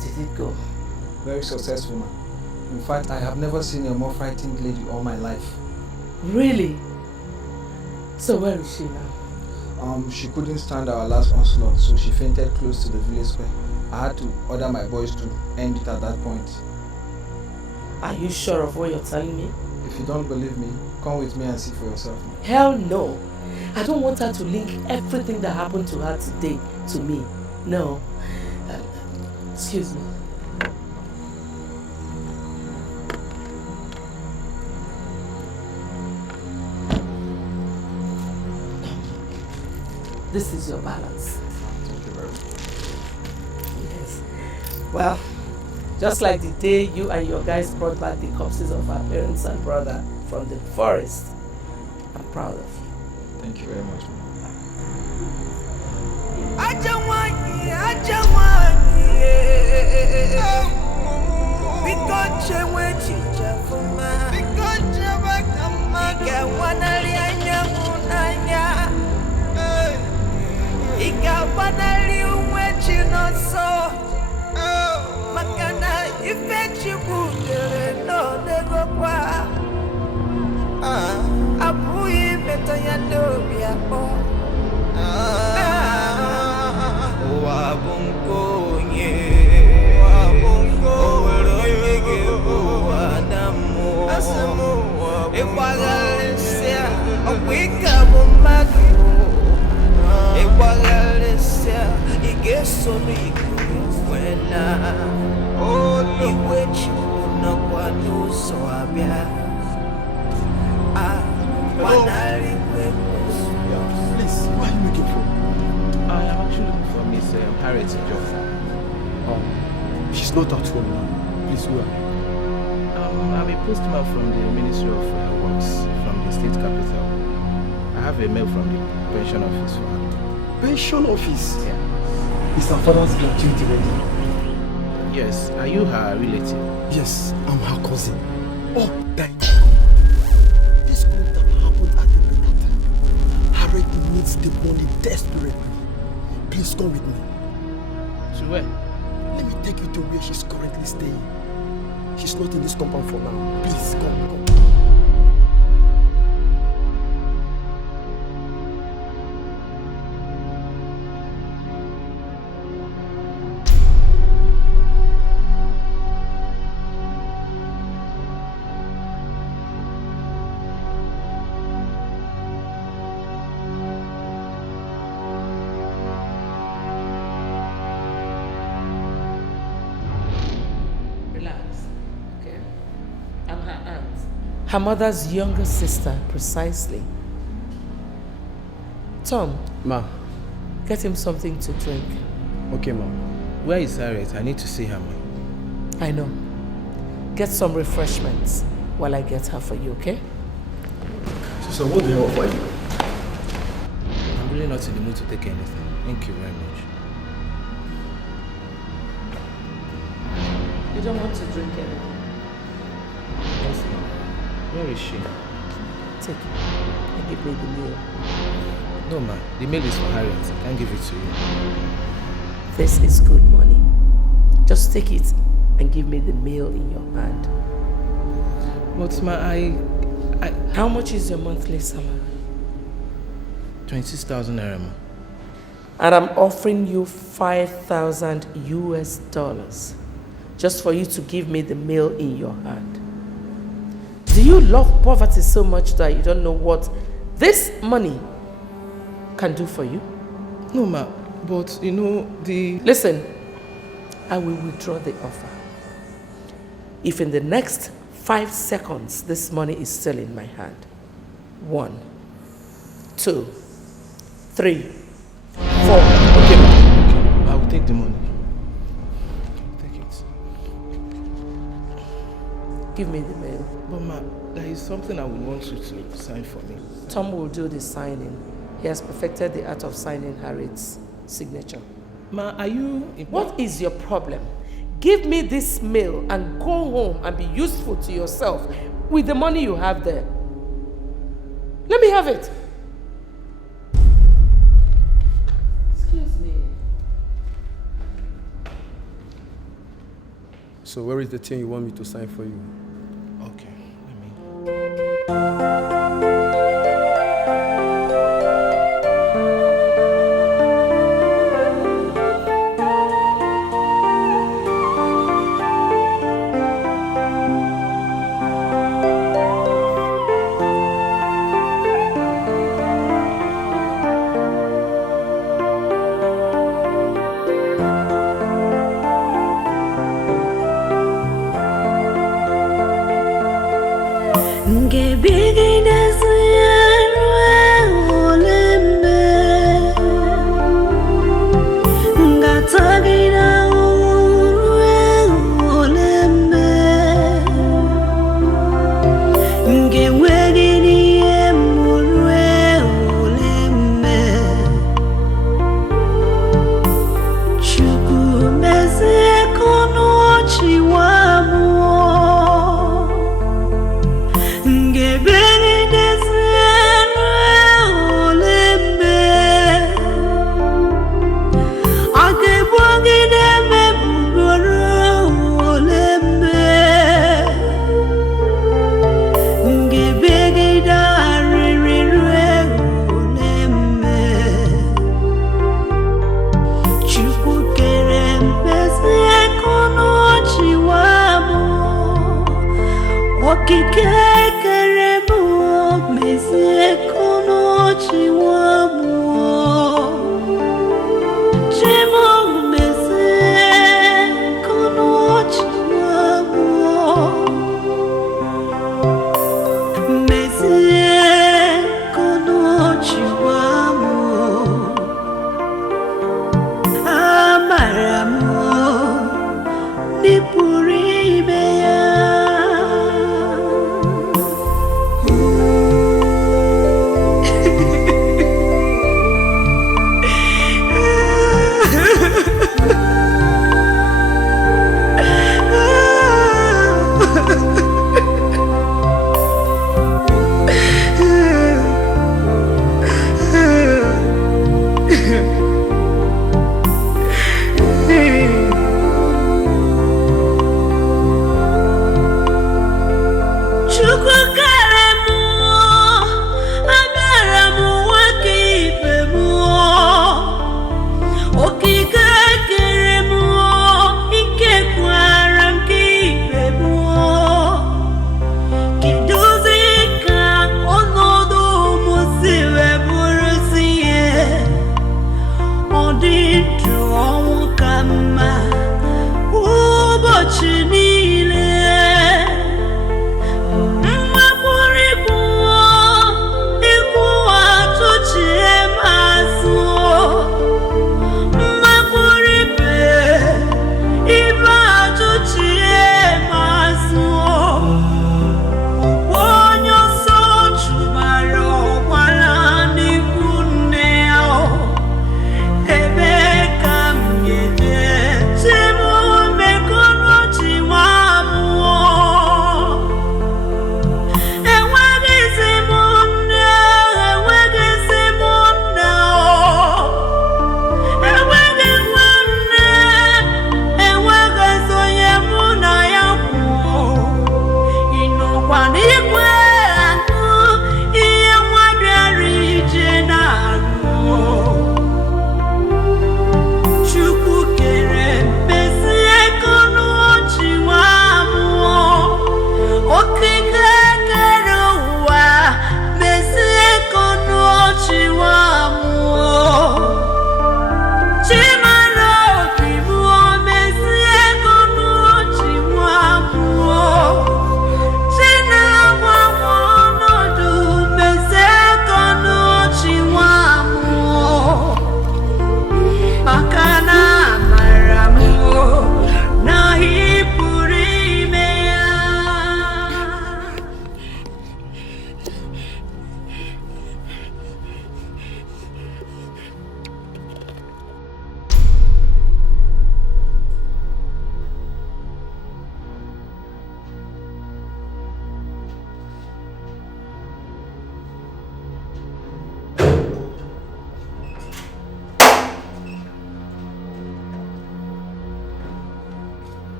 did it go? Very successful, man. In fact, I have never seen a more frightened lady all my life. Really? So where is she now? She couldn't stand our last onslaught, so she fainted close to the village square. I had to order my boys to end it at that point. Are you sure of what you're telling me? If you don't believe me, come with me and see for yourself. Hell no. I don't want her to link everything that happened to her today to me. No. Excuse me. This is your balance. Thank you very much. Yes. Well, just like the day you and your guys brought back the corpses of our parents and brother from the forest, I'm proud of you. Thank you very much. Please, why are you looking for? I am actually looking for Miss Harriet Joe. She's not at home now. Please, who are you? I'm a postman from the Ministry of Works from the state capital. I have a mail from the pension office for her. Pension office? Yeah. Is her father's gratuity ready? Yes. Are you her relative? Yes, I'm her cousin. Oh, thank you. This could have happened at a better time. Harriet needs the money desperately. Please come with me. To where? Let me take you to where she's currently staying. She's not in this compound for now. Please, come. Her mother's younger sister, precisely. Tom. Ma. Get him something to drink. Okay, Ma. Where is Harriet? I need to see her, Ma. I know. Get some refreshments while I get her for you, okay? So what do you offer you? I'm really not in the mood to take anything. Thank you very much. You don't want to drink anything? Yes, Ma. Where is she? Take it and give me the meal. No, ma. The meal is for Harriet. I can't give it to you. This is good money. Just take it and give me the meal in your hand. But, ma, How much is your monthly salary? 26,000 naira, ma. And I'm offering you $5,000 US just for you to give me the meal in your hand. Do you love poverty so much that you don't know what this money can do for you? No, ma, but you know, Listen, I will withdraw the offer. If in the next 5 seconds this money is still in my hand. 1, 2, 3, 4. Okay, ma. Okay, I will take the money. Take it. Give me the mail. But ma, there is something I would want you to sign for me. Tom will do the signing. He has perfected the art of signing Harriet's signature. Ma, are you... What is your problem? Give me this mail and go home and be useful to yourself with the money you have there. Let me have it. So where is the thing you want me to sign for you? Okay,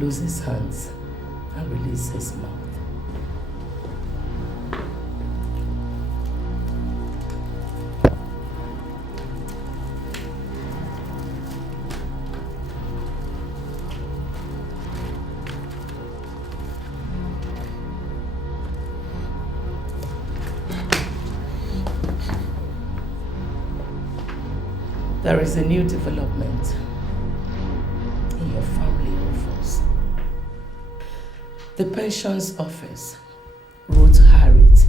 loose his hands and release his mouth. There is a new development in your family, Rufus. The pensions office wrote Harriet,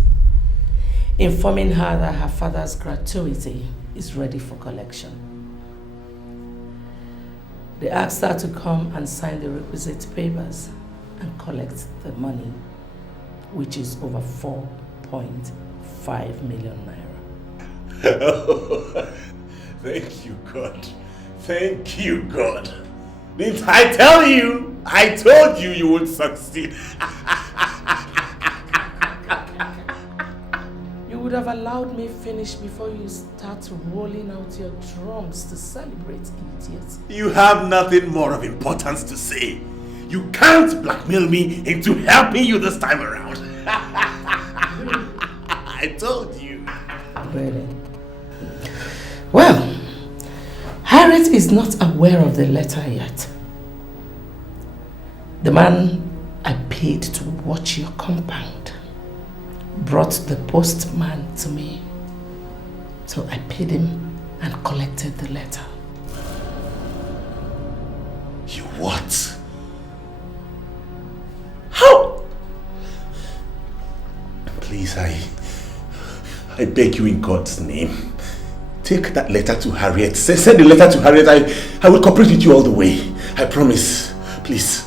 informing her that her father's gratuity is ready for collection. They asked her to come and sign the requisite papers and collect the money, which is over 4.5 million naira. Thank you, God. Thank you, God. Didn't I tell you? I told you you would succeed. You would have allowed me finish before you start rolling out your drums to celebrate, idiot. You have nothing more of importance to say. You can't blackmail me into helping you this time around. I told you. Really? Well, Harriet is not aware of the letter yet. The man I paid to watch your compound brought the postman to me. So I paid him and collected the letter. You what? How? Please, I beg you in God's name. Take that letter to Harriet. Send the letter to Harriet. I will cooperate with you all the way. I promise. Please.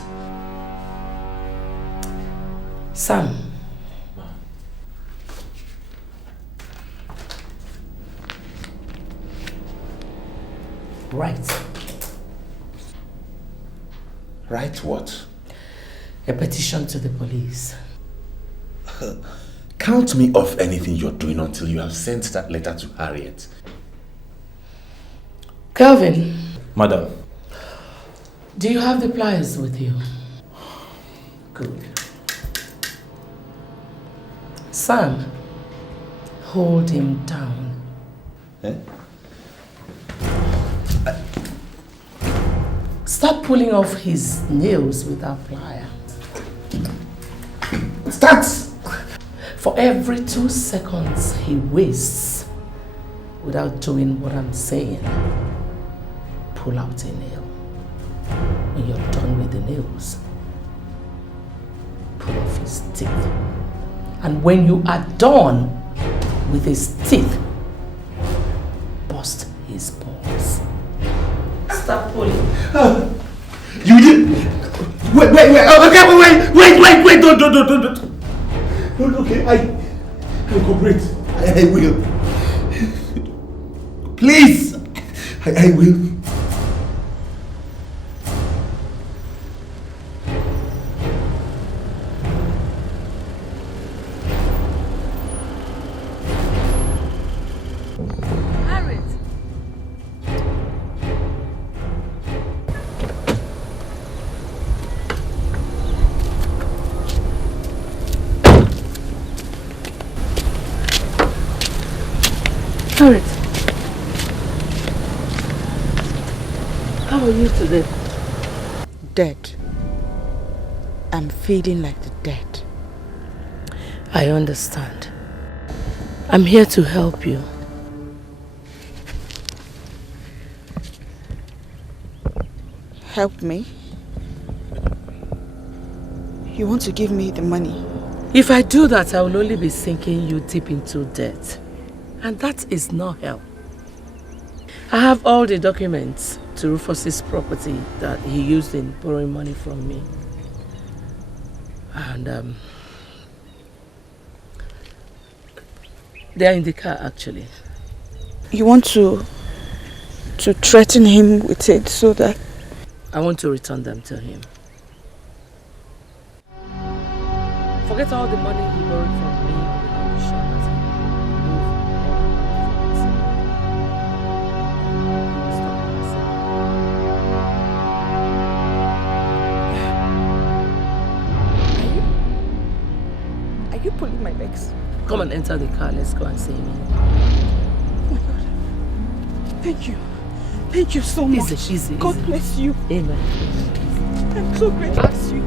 Sam. Right. Write what? A petition to the police. Count me off anything you're doing until you have sent that letter to Harriet. Kelvin. Madam. Do you have the pliers with you? Good. Sam, hold him down. Eh? Stop pulling off his nails with that plier. Start! For every 2 seconds he wastes without doing what I'm saying, pull out a nail. When you're done with the nails, pull off his teeth. And when you are done with his teeth, bust his balls. Stop pulling. You did. Wait, don't. Okay, I will cooperate. I will. Please, I will. Harriet, how are you today? Dead. I'm feeling like the dead. I understand. I'm here to help you. Help me? You want to give me the money? If I do that, I will only be sinking you deep into debt. And that is not help. I have all the documents to Rufus's property that he used in borrowing money from me. And they are in the car actually. You want to threaten him with it so that... I want to return them to him. Forget all the money he borrowed from me on the condition that he pulling my legs. Come and enter the car. Let's go and see him. Oh my God. Thank you. Thank you so much. Easy. God bless you. Amen. I'm so grateful to you.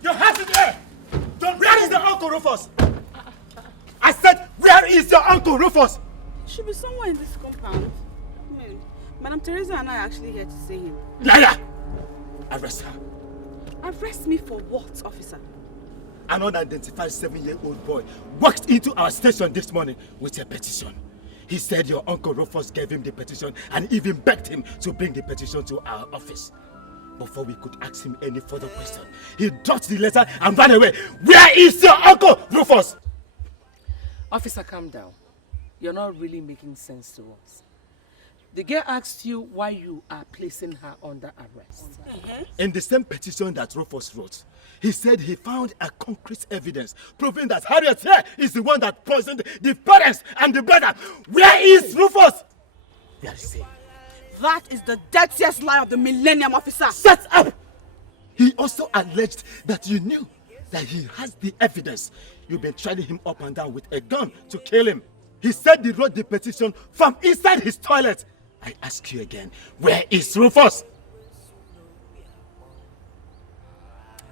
Your hands in the air! Where is the Uncle Rufus? I said, where is your Uncle Rufus? He should be somewhere in this compound. Madam Teresa and I are actually here to see him. Liar! Arrest her. Arrest me for what, officer? An unidentified 7-year-old boy walked into our station this morning with a petition. He said your Uncle Rufus gave him the petition and even begged him to bring the petition to our office. Before we could ask him any further question, he dropped the letter and ran away. Where is your Uncle Rufus? Officer, calm down. You're not really making sense to us. The girl asked you why you are placing her under arrest. In the same petition that Rufus wrote, he said he found a concrete evidence proving that Harriet here is the one that poisoned the parents and the brother. Where is Rufus? Where is he? That is the dirtiest lie of the millennium, officer. Shut up! He also alleged that you knew that he has the evidence. You've been trailing him up and down with a gun to kill him. He said he wrote the petition from inside his toilet. I ask you again, where is Rufus?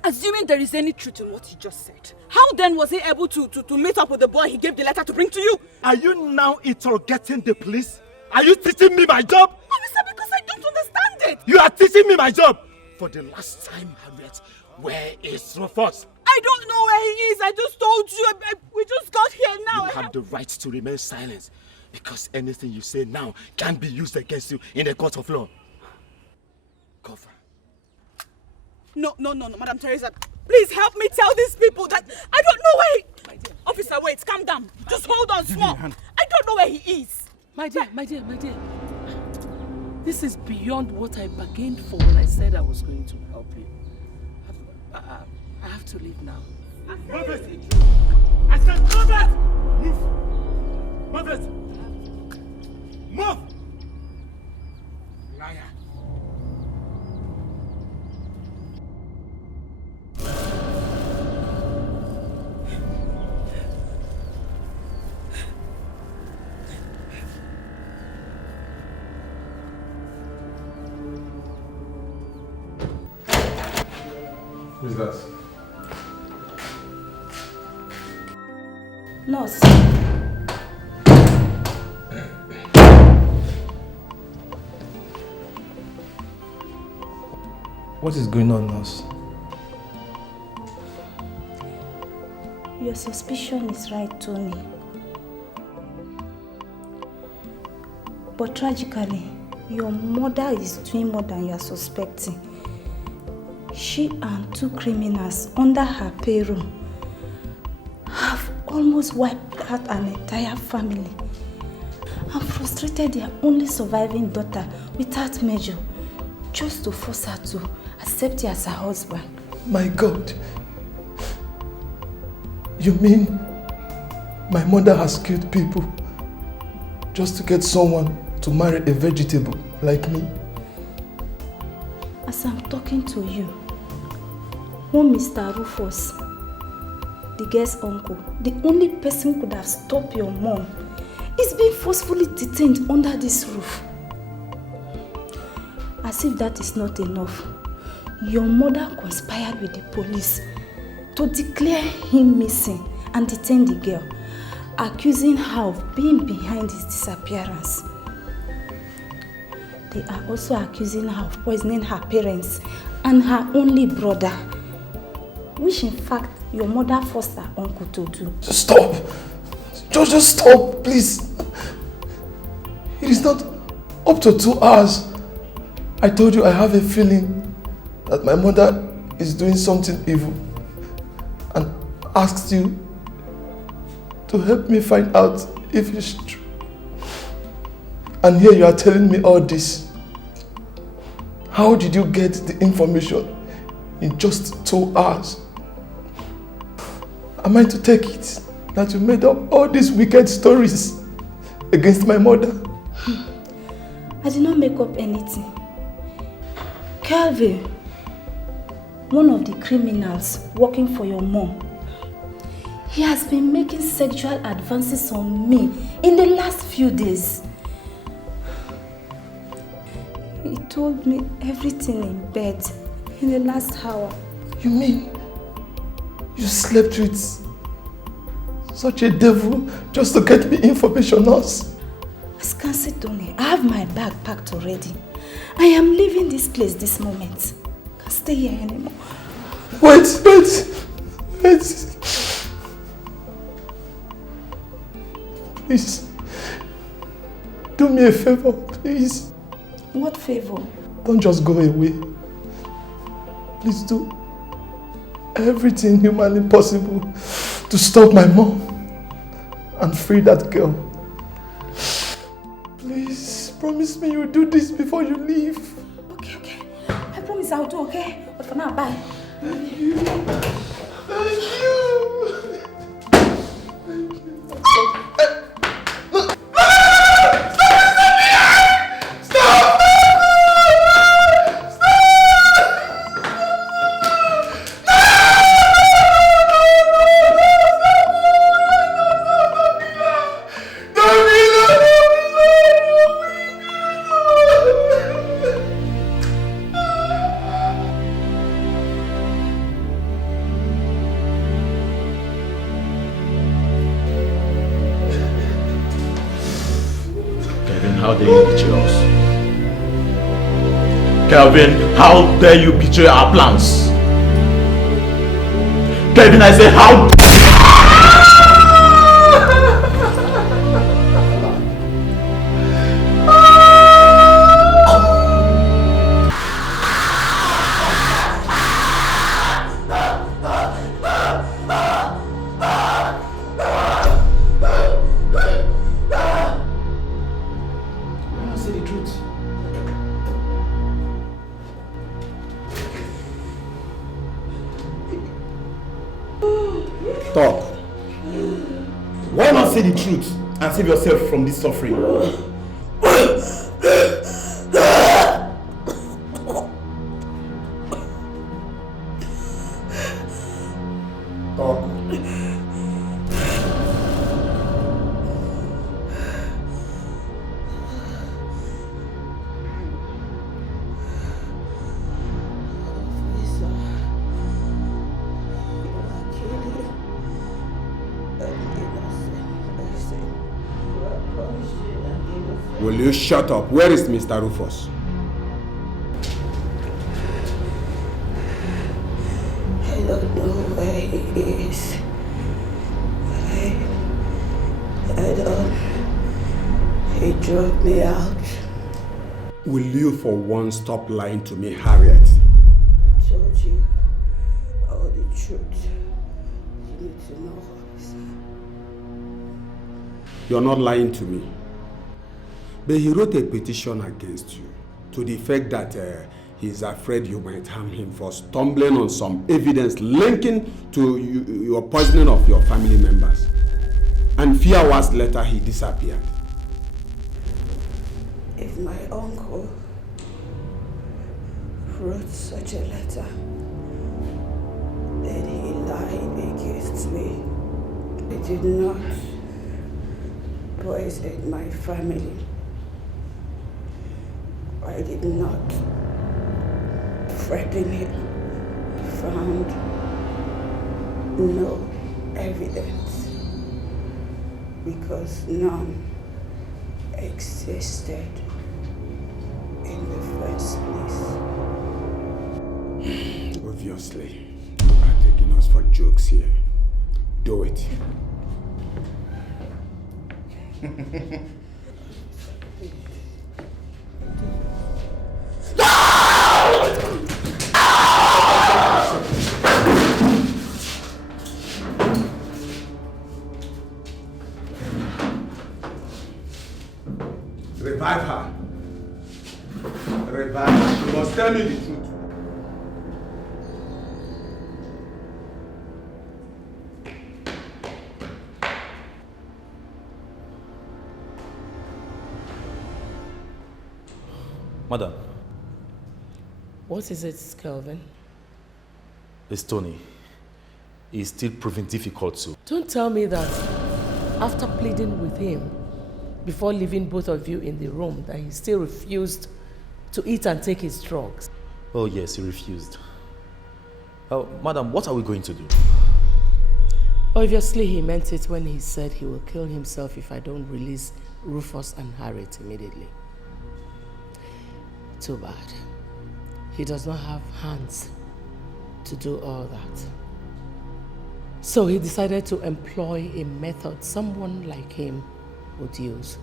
Assuming there is any truth in what he just said, how then was he able to meet up with the boy he gave the letter to bring to you? Are you now interrogating the police? Are you teaching me my job? Officer, because I don't understand it. You are teaching me my job. For the last time, Harriet, where is Rufus? I don't know where he is. I just told you. We just got here now. You have the right to remain silent because anything you say now can be used against you in a court of law. Cover. No, Madam Teresa. Please help me tell these people that I don't know where he... Officer, wait, calm down. Just hold on small. I don't know where he is. My dear. This is beyond what I bargained for when I said I was going to help you. I have to leave now. Move it! I said move it! Move! Move it! Move! Liar! Who's that? Nurse. What is going on, nurse? Your suspicion is right, Tony. But tragically, your mother is doing more than you are suspecting. She and 2 criminals under her payroll have almost wiped out an entire family and frustrated their only surviving daughter without measure, just to force her to accept you as her husband. My God. You mean my mother has killed people just to get someone to marry a vegetable like me? As I'm talking to you, one Mr. Rufus, the girl's uncle, the only person who could have stopped your mom, is being forcefully detained under this roof. As if that is not enough, your mother conspired with the police to declare him missing and detain the girl, accusing her of being behind his disappearance. They are also accusing her of poisoning her parents and her only brother, which in fact your mother forced her uncle to do. Stop! Just stop, please. It is not up to 2 hours. I told you I have a feeling that my mother is doing something evil and asked you to help me find out if it's true. And here you are telling me all this. How did you get the information in just 2 hours? Am I to take it that you made up all these wicked stories against my mother? I did not make up anything. Calvin, one of the criminals working for your mom, he has been making sexual advances on me in the last few days. He told me everything in bed in the last hour. You mean you slept with such a devil just to get me information on us? Scansi Tony, I have my bag packed already. I am leaving this place this moment. I can't stay here anymore. Wait. Please, do me a favor, please. What favor? Don't just go away. Please do everything humanly possible to stop my mom and free that girl. Please, promise me you'll do this before you leave. Okay. I promise I'll do, okay? But for now, bye. Thank you. Kelvin, how dare you betray our plans? Kelvin, I say how and save yourself from this suffering. Talk. Will you shut up? Where is Mr. Rufus? I don't know where he is. I don't. He drove me out. Will you for once stop lying to me, Harriet? I told you all the truth. You need to know. You're not lying to me. But he wrote a petition against you to the effect that he's afraid you might harm him for stumbling on some evidence linking to your poisoning of your family members. And few hours later, he disappeared. If my uncle wrote such a letter, then he lied against me. He did not poison my family. I did not threatened him. He found no evidence because none existed in the first place. Obviously, you are taking us for jokes here. Do it. Revive her. Revive her. You must tell me the truth. Madam. What is it, Kelvin? It's Tony. He's still proving difficult to. Don't tell me that after pleading with him before leaving both of you in the room that he still refused to eat and take his drugs. Oh yes, he refused. Madam, what are we going to do? Obviously he meant it when he said he will kill himself if I don't release Rufus and Harriet immediately. Too bad. He does not have hands to do all that. So he decided to employ a method someone like him would use.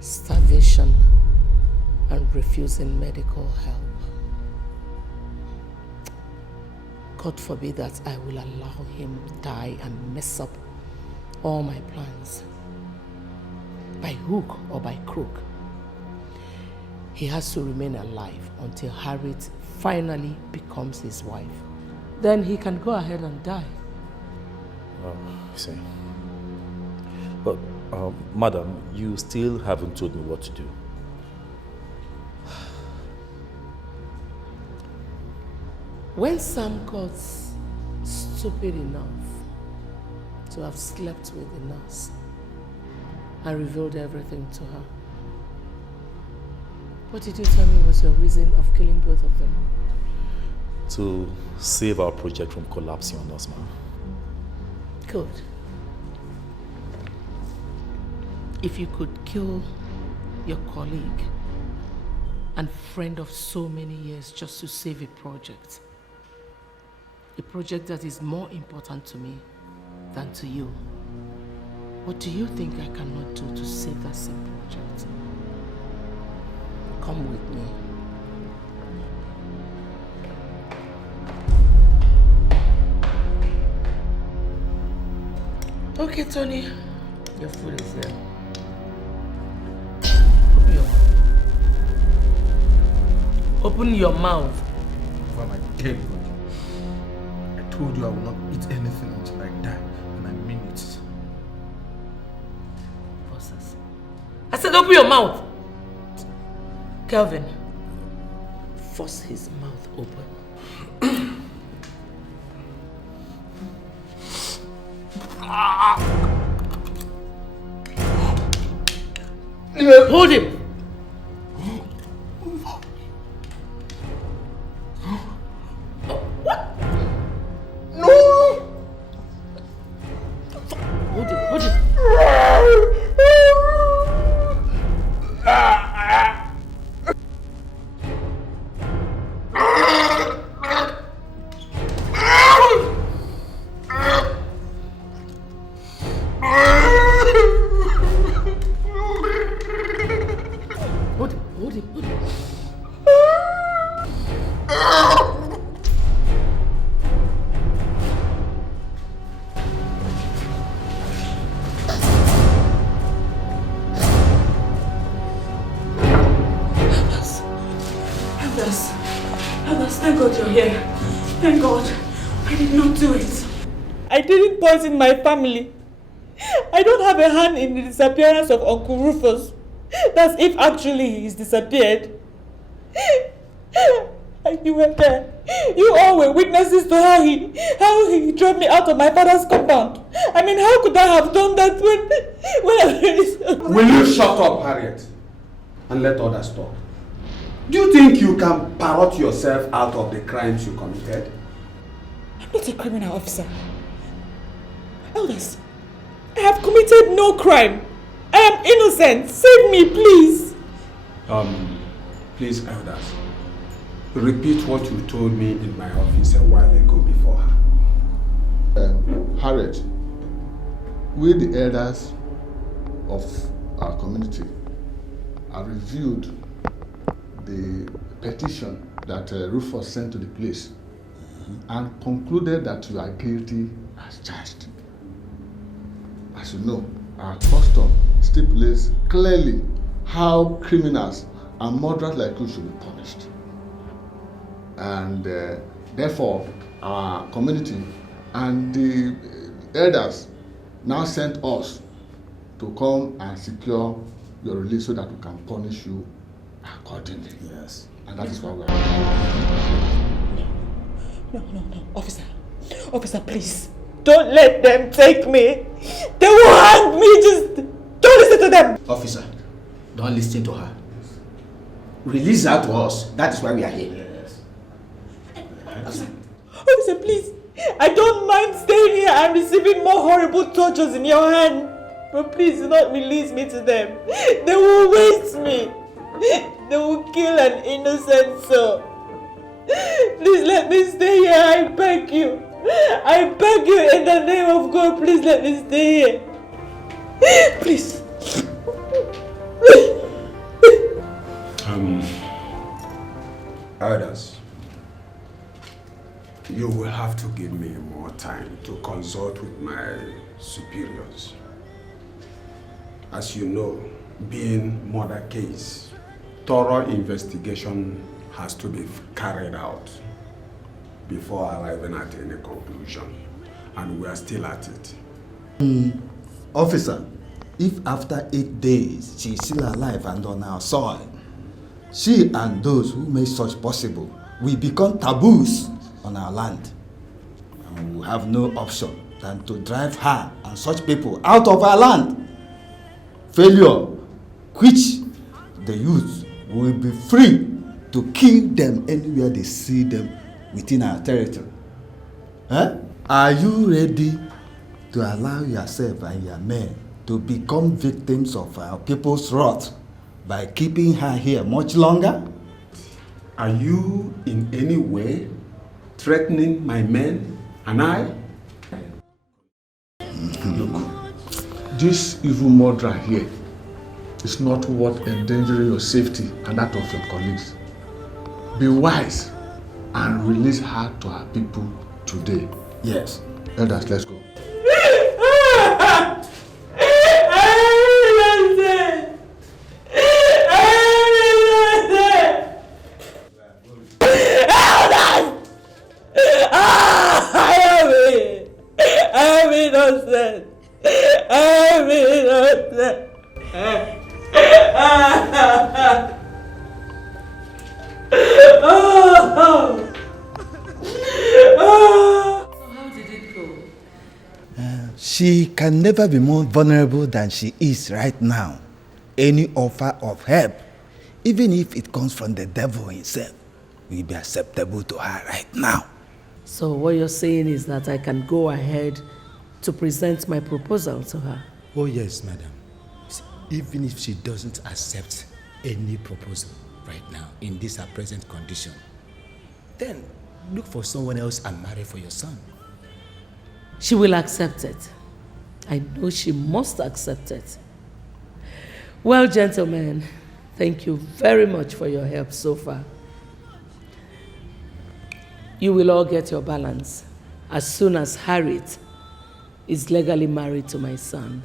Starvation and refusing medical help. God forbid that I will allow him die and mess up all my plans. By hook or by crook. He has to remain alive until Harriet finally becomes his wife. Then he can go ahead and die. Oh, I see. But, madam, you still haven't told me what to do. When Sam got stupid enough to have slept with the nurse and revealed everything to her, what did you tell me was your reason of killing both of them? To save our project from collapsing on us, ma'am. Good. If you could kill your colleague and friend of so many years just to save a project that is more important to me than to you, what do you think I cannot do to save that same project? Come with me. Okay, Tony. Your food is here. Open your mouth. For my dead body. I told you I will not eat anything until I die, and I mean it. Bosses. I said open your mouth. Kelvin, force his mouth open. Hold him! What? No! Hold him, hold him. In my family. I don't have a hand in the disappearance of Uncle Rufus. That's if actually he's disappeared. And you were there. You all were witnesses to how he drove me out of my father's compound. I mean, how could I have done that when I really... Will you shut up, Harriet, and let others talk? Do you think you can parrot yourself out of the crimes you committed? I'm not a criminal, officer. Elders, I have committed no crime. I am innocent. Save me, please. Please, elders, repeat what you told me in my office a while ago before her. Harriet, we the elders of our community have reviewed the petition that Rufus sent to the police and concluded that you are guilty as charged. As you know, our custom stipulates clearly how criminals and murderers like you should be punished. And therefore, our community and the elders now sent us to come and secure your release so that we can punish you accordingly. Yes. And that is why we are No, officer. Officer, please. Don't let them take me. They will hang me. Just don't listen to them. Officer, don't listen to her. Release her to us. That is why we are here. Yes. Officer, please. I don't mind staying here and receiving more horrible tortures in your hand. But please do not release me to them. They will waste me. They will kill an innocent soul. Please let me stay here, I beg you. I beg you in the name of God, please let me stay here. Please. Elders, you will have to give me more time to consult with my superiors. As you know, being murder case, thorough investigation has to be carried out before arriving at any conclusion, and we are still at it. Officer, if after 8 days she is still alive and on our soil, she and those who make such possible will become taboos on our land. And we will have no option than to drive her and such people out of our land. Failure, which the youth will be free to kill them anywhere they see them within our territory. Are you ready to allow yourself and your men to become victims of our people's wrath by keeping her here much longer? Are you in any way threatening my men and I? Look, this evil murderer here is not worth endangering your safety and that of your colleagues. Be wise and release her to her people today. Yes. Elders, let's go. I'm innocent. I'm innocent. How did it go? She can never be more vulnerable than she is right now. Any offer of help, even if it comes from the devil himself, will be acceptable to her right now. So what you're saying is that I can go ahead to present my proposal to her? Oh yes, madam. Even if she doesn't accept any proposal right now in this her present condition, then look for someone else and marry for your son. She will accept it. I know she must accept it. Well, gentlemen, thank you very much for your help so far. You will all get your balance as soon as Harriet is legally married to my son.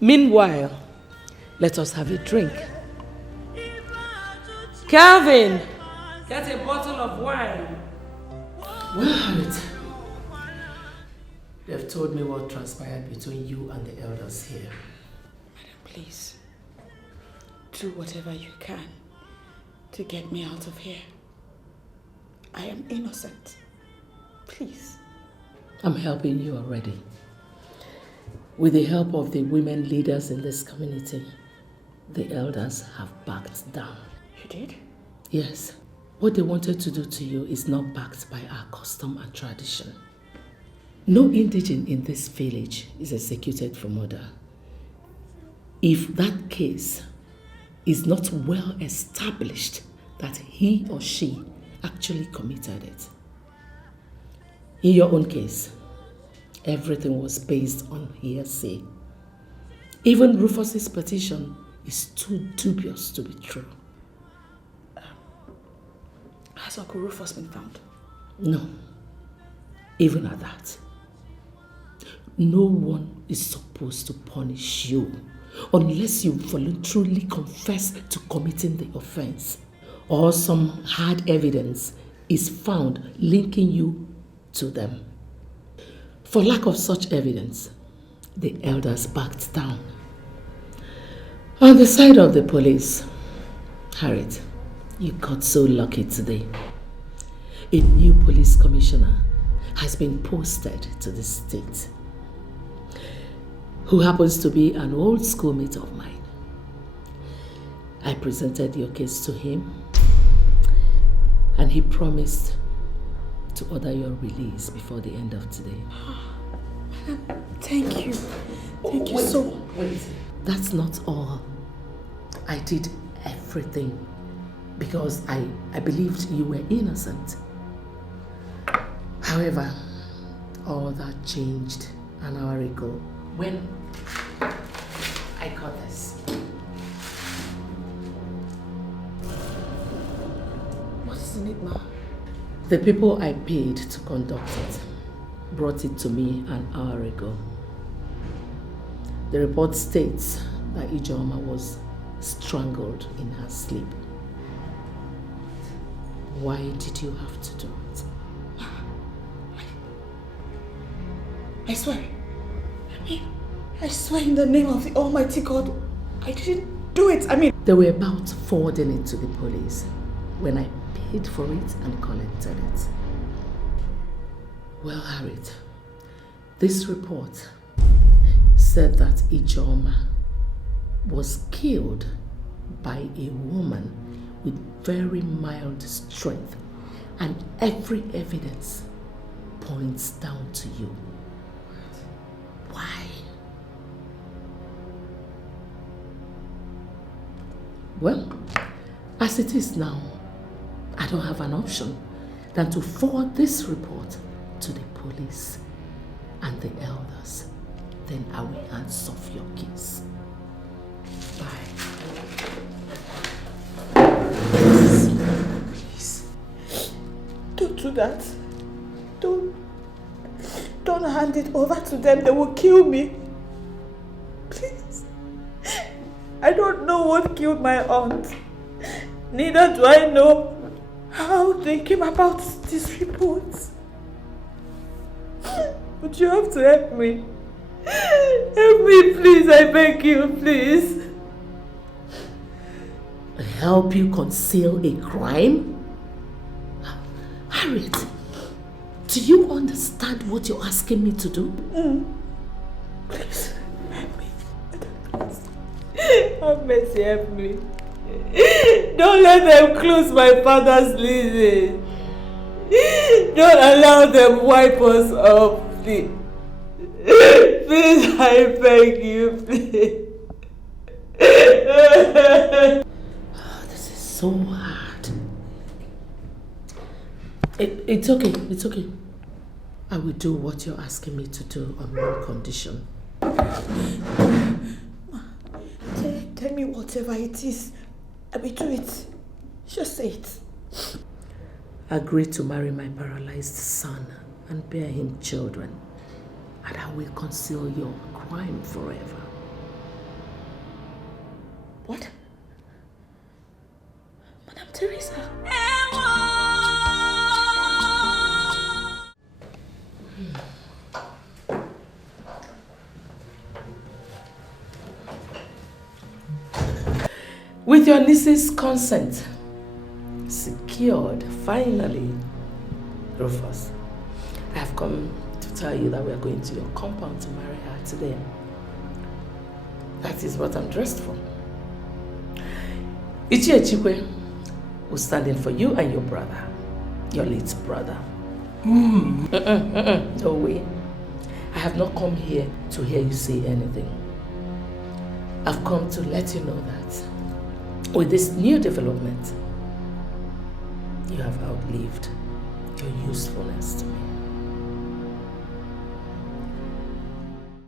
Meanwhile, let us have a drink. Calvin, get a bottle of wine. Well, Harriet, they've told me what transpired between you and the elders here. Madam, please, do whatever you can to get me out of here. I am innocent. Please. I'm helping you already. With the help of the women leaders in this community, The elders have backed down. You did? Yes. What they wanted to do to you is not backed by our custom and tradition. No indigene in this village is executed for murder. If that case is not well established that he or she actually committed it. In your own case, everything was based on hearsay. Even Rufus's petition is too dubious to be true. Has Uncle Rufus been found? No. Even at that. No one is supposed to punish you unless you voluntarily confess to committing the offense or some hard evidence is found linking you to them. For lack of such evidence, the elders backed down. On the side of the police, Harriet, you got so lucky today. A new police commissioner has been posted to the state, who happens to be an old schoolmate of mine. I presented your case to him, and he promised to order your release before the end of today. Thank you. Thank you so much. Wait. That's not all. I did everything because I believed you were innocent. However, all that changed an hour ago when I got this. What's in it, Ma? The people I paid to conduct it brought it to me an hour ago. The report states that Ijeoma was strangled in her sleep. Why did you have to do it? I swear. I swear in the name of the Almighty God, I didn't do it. They were about forwarding it to the police when I paid for it and collected it. Well, Harriet, this report said that Ijeoma was killed by a woman with very mild strength, and every evidence points down to you. Why? Well, as it is now, I don't have an option than to forward this report to the police and the elders. Then I will hands off your case. Bye. Please. Don't do that. Don't hand it over to them. They will kill me. Please. I don't know what killed my aunt. Neither do I know how they came about these reports. But you have to help me. Help me, please. I beg you, please. Help you conceal a crime? Harriet, do you understand what you're asking me to do? Please, help me. Have mercy, help me. Don't let them close my father's leases. Don't allow them wipe us off, please. Please, I beg you, please. This is so hard. It's okay, it's okay. I will do what you're asking me to do on one condition. Tell me whatever it is. I will do it. Just say it. Agree to marry my paralyzed son and bear him children, and I will conceal your crime forever. What? Madam Teresa? With your niece's consent, secured, finally, Rufus, I have come to tell you that we are going to your compound to marry her today. That is what I'm dressed for. Ichie Chikwe was standing for you and your brother, your late brother. No way. I have not come here to hear you say anything. I've come to let you know that with this new development, you have outlived your usefulness to me.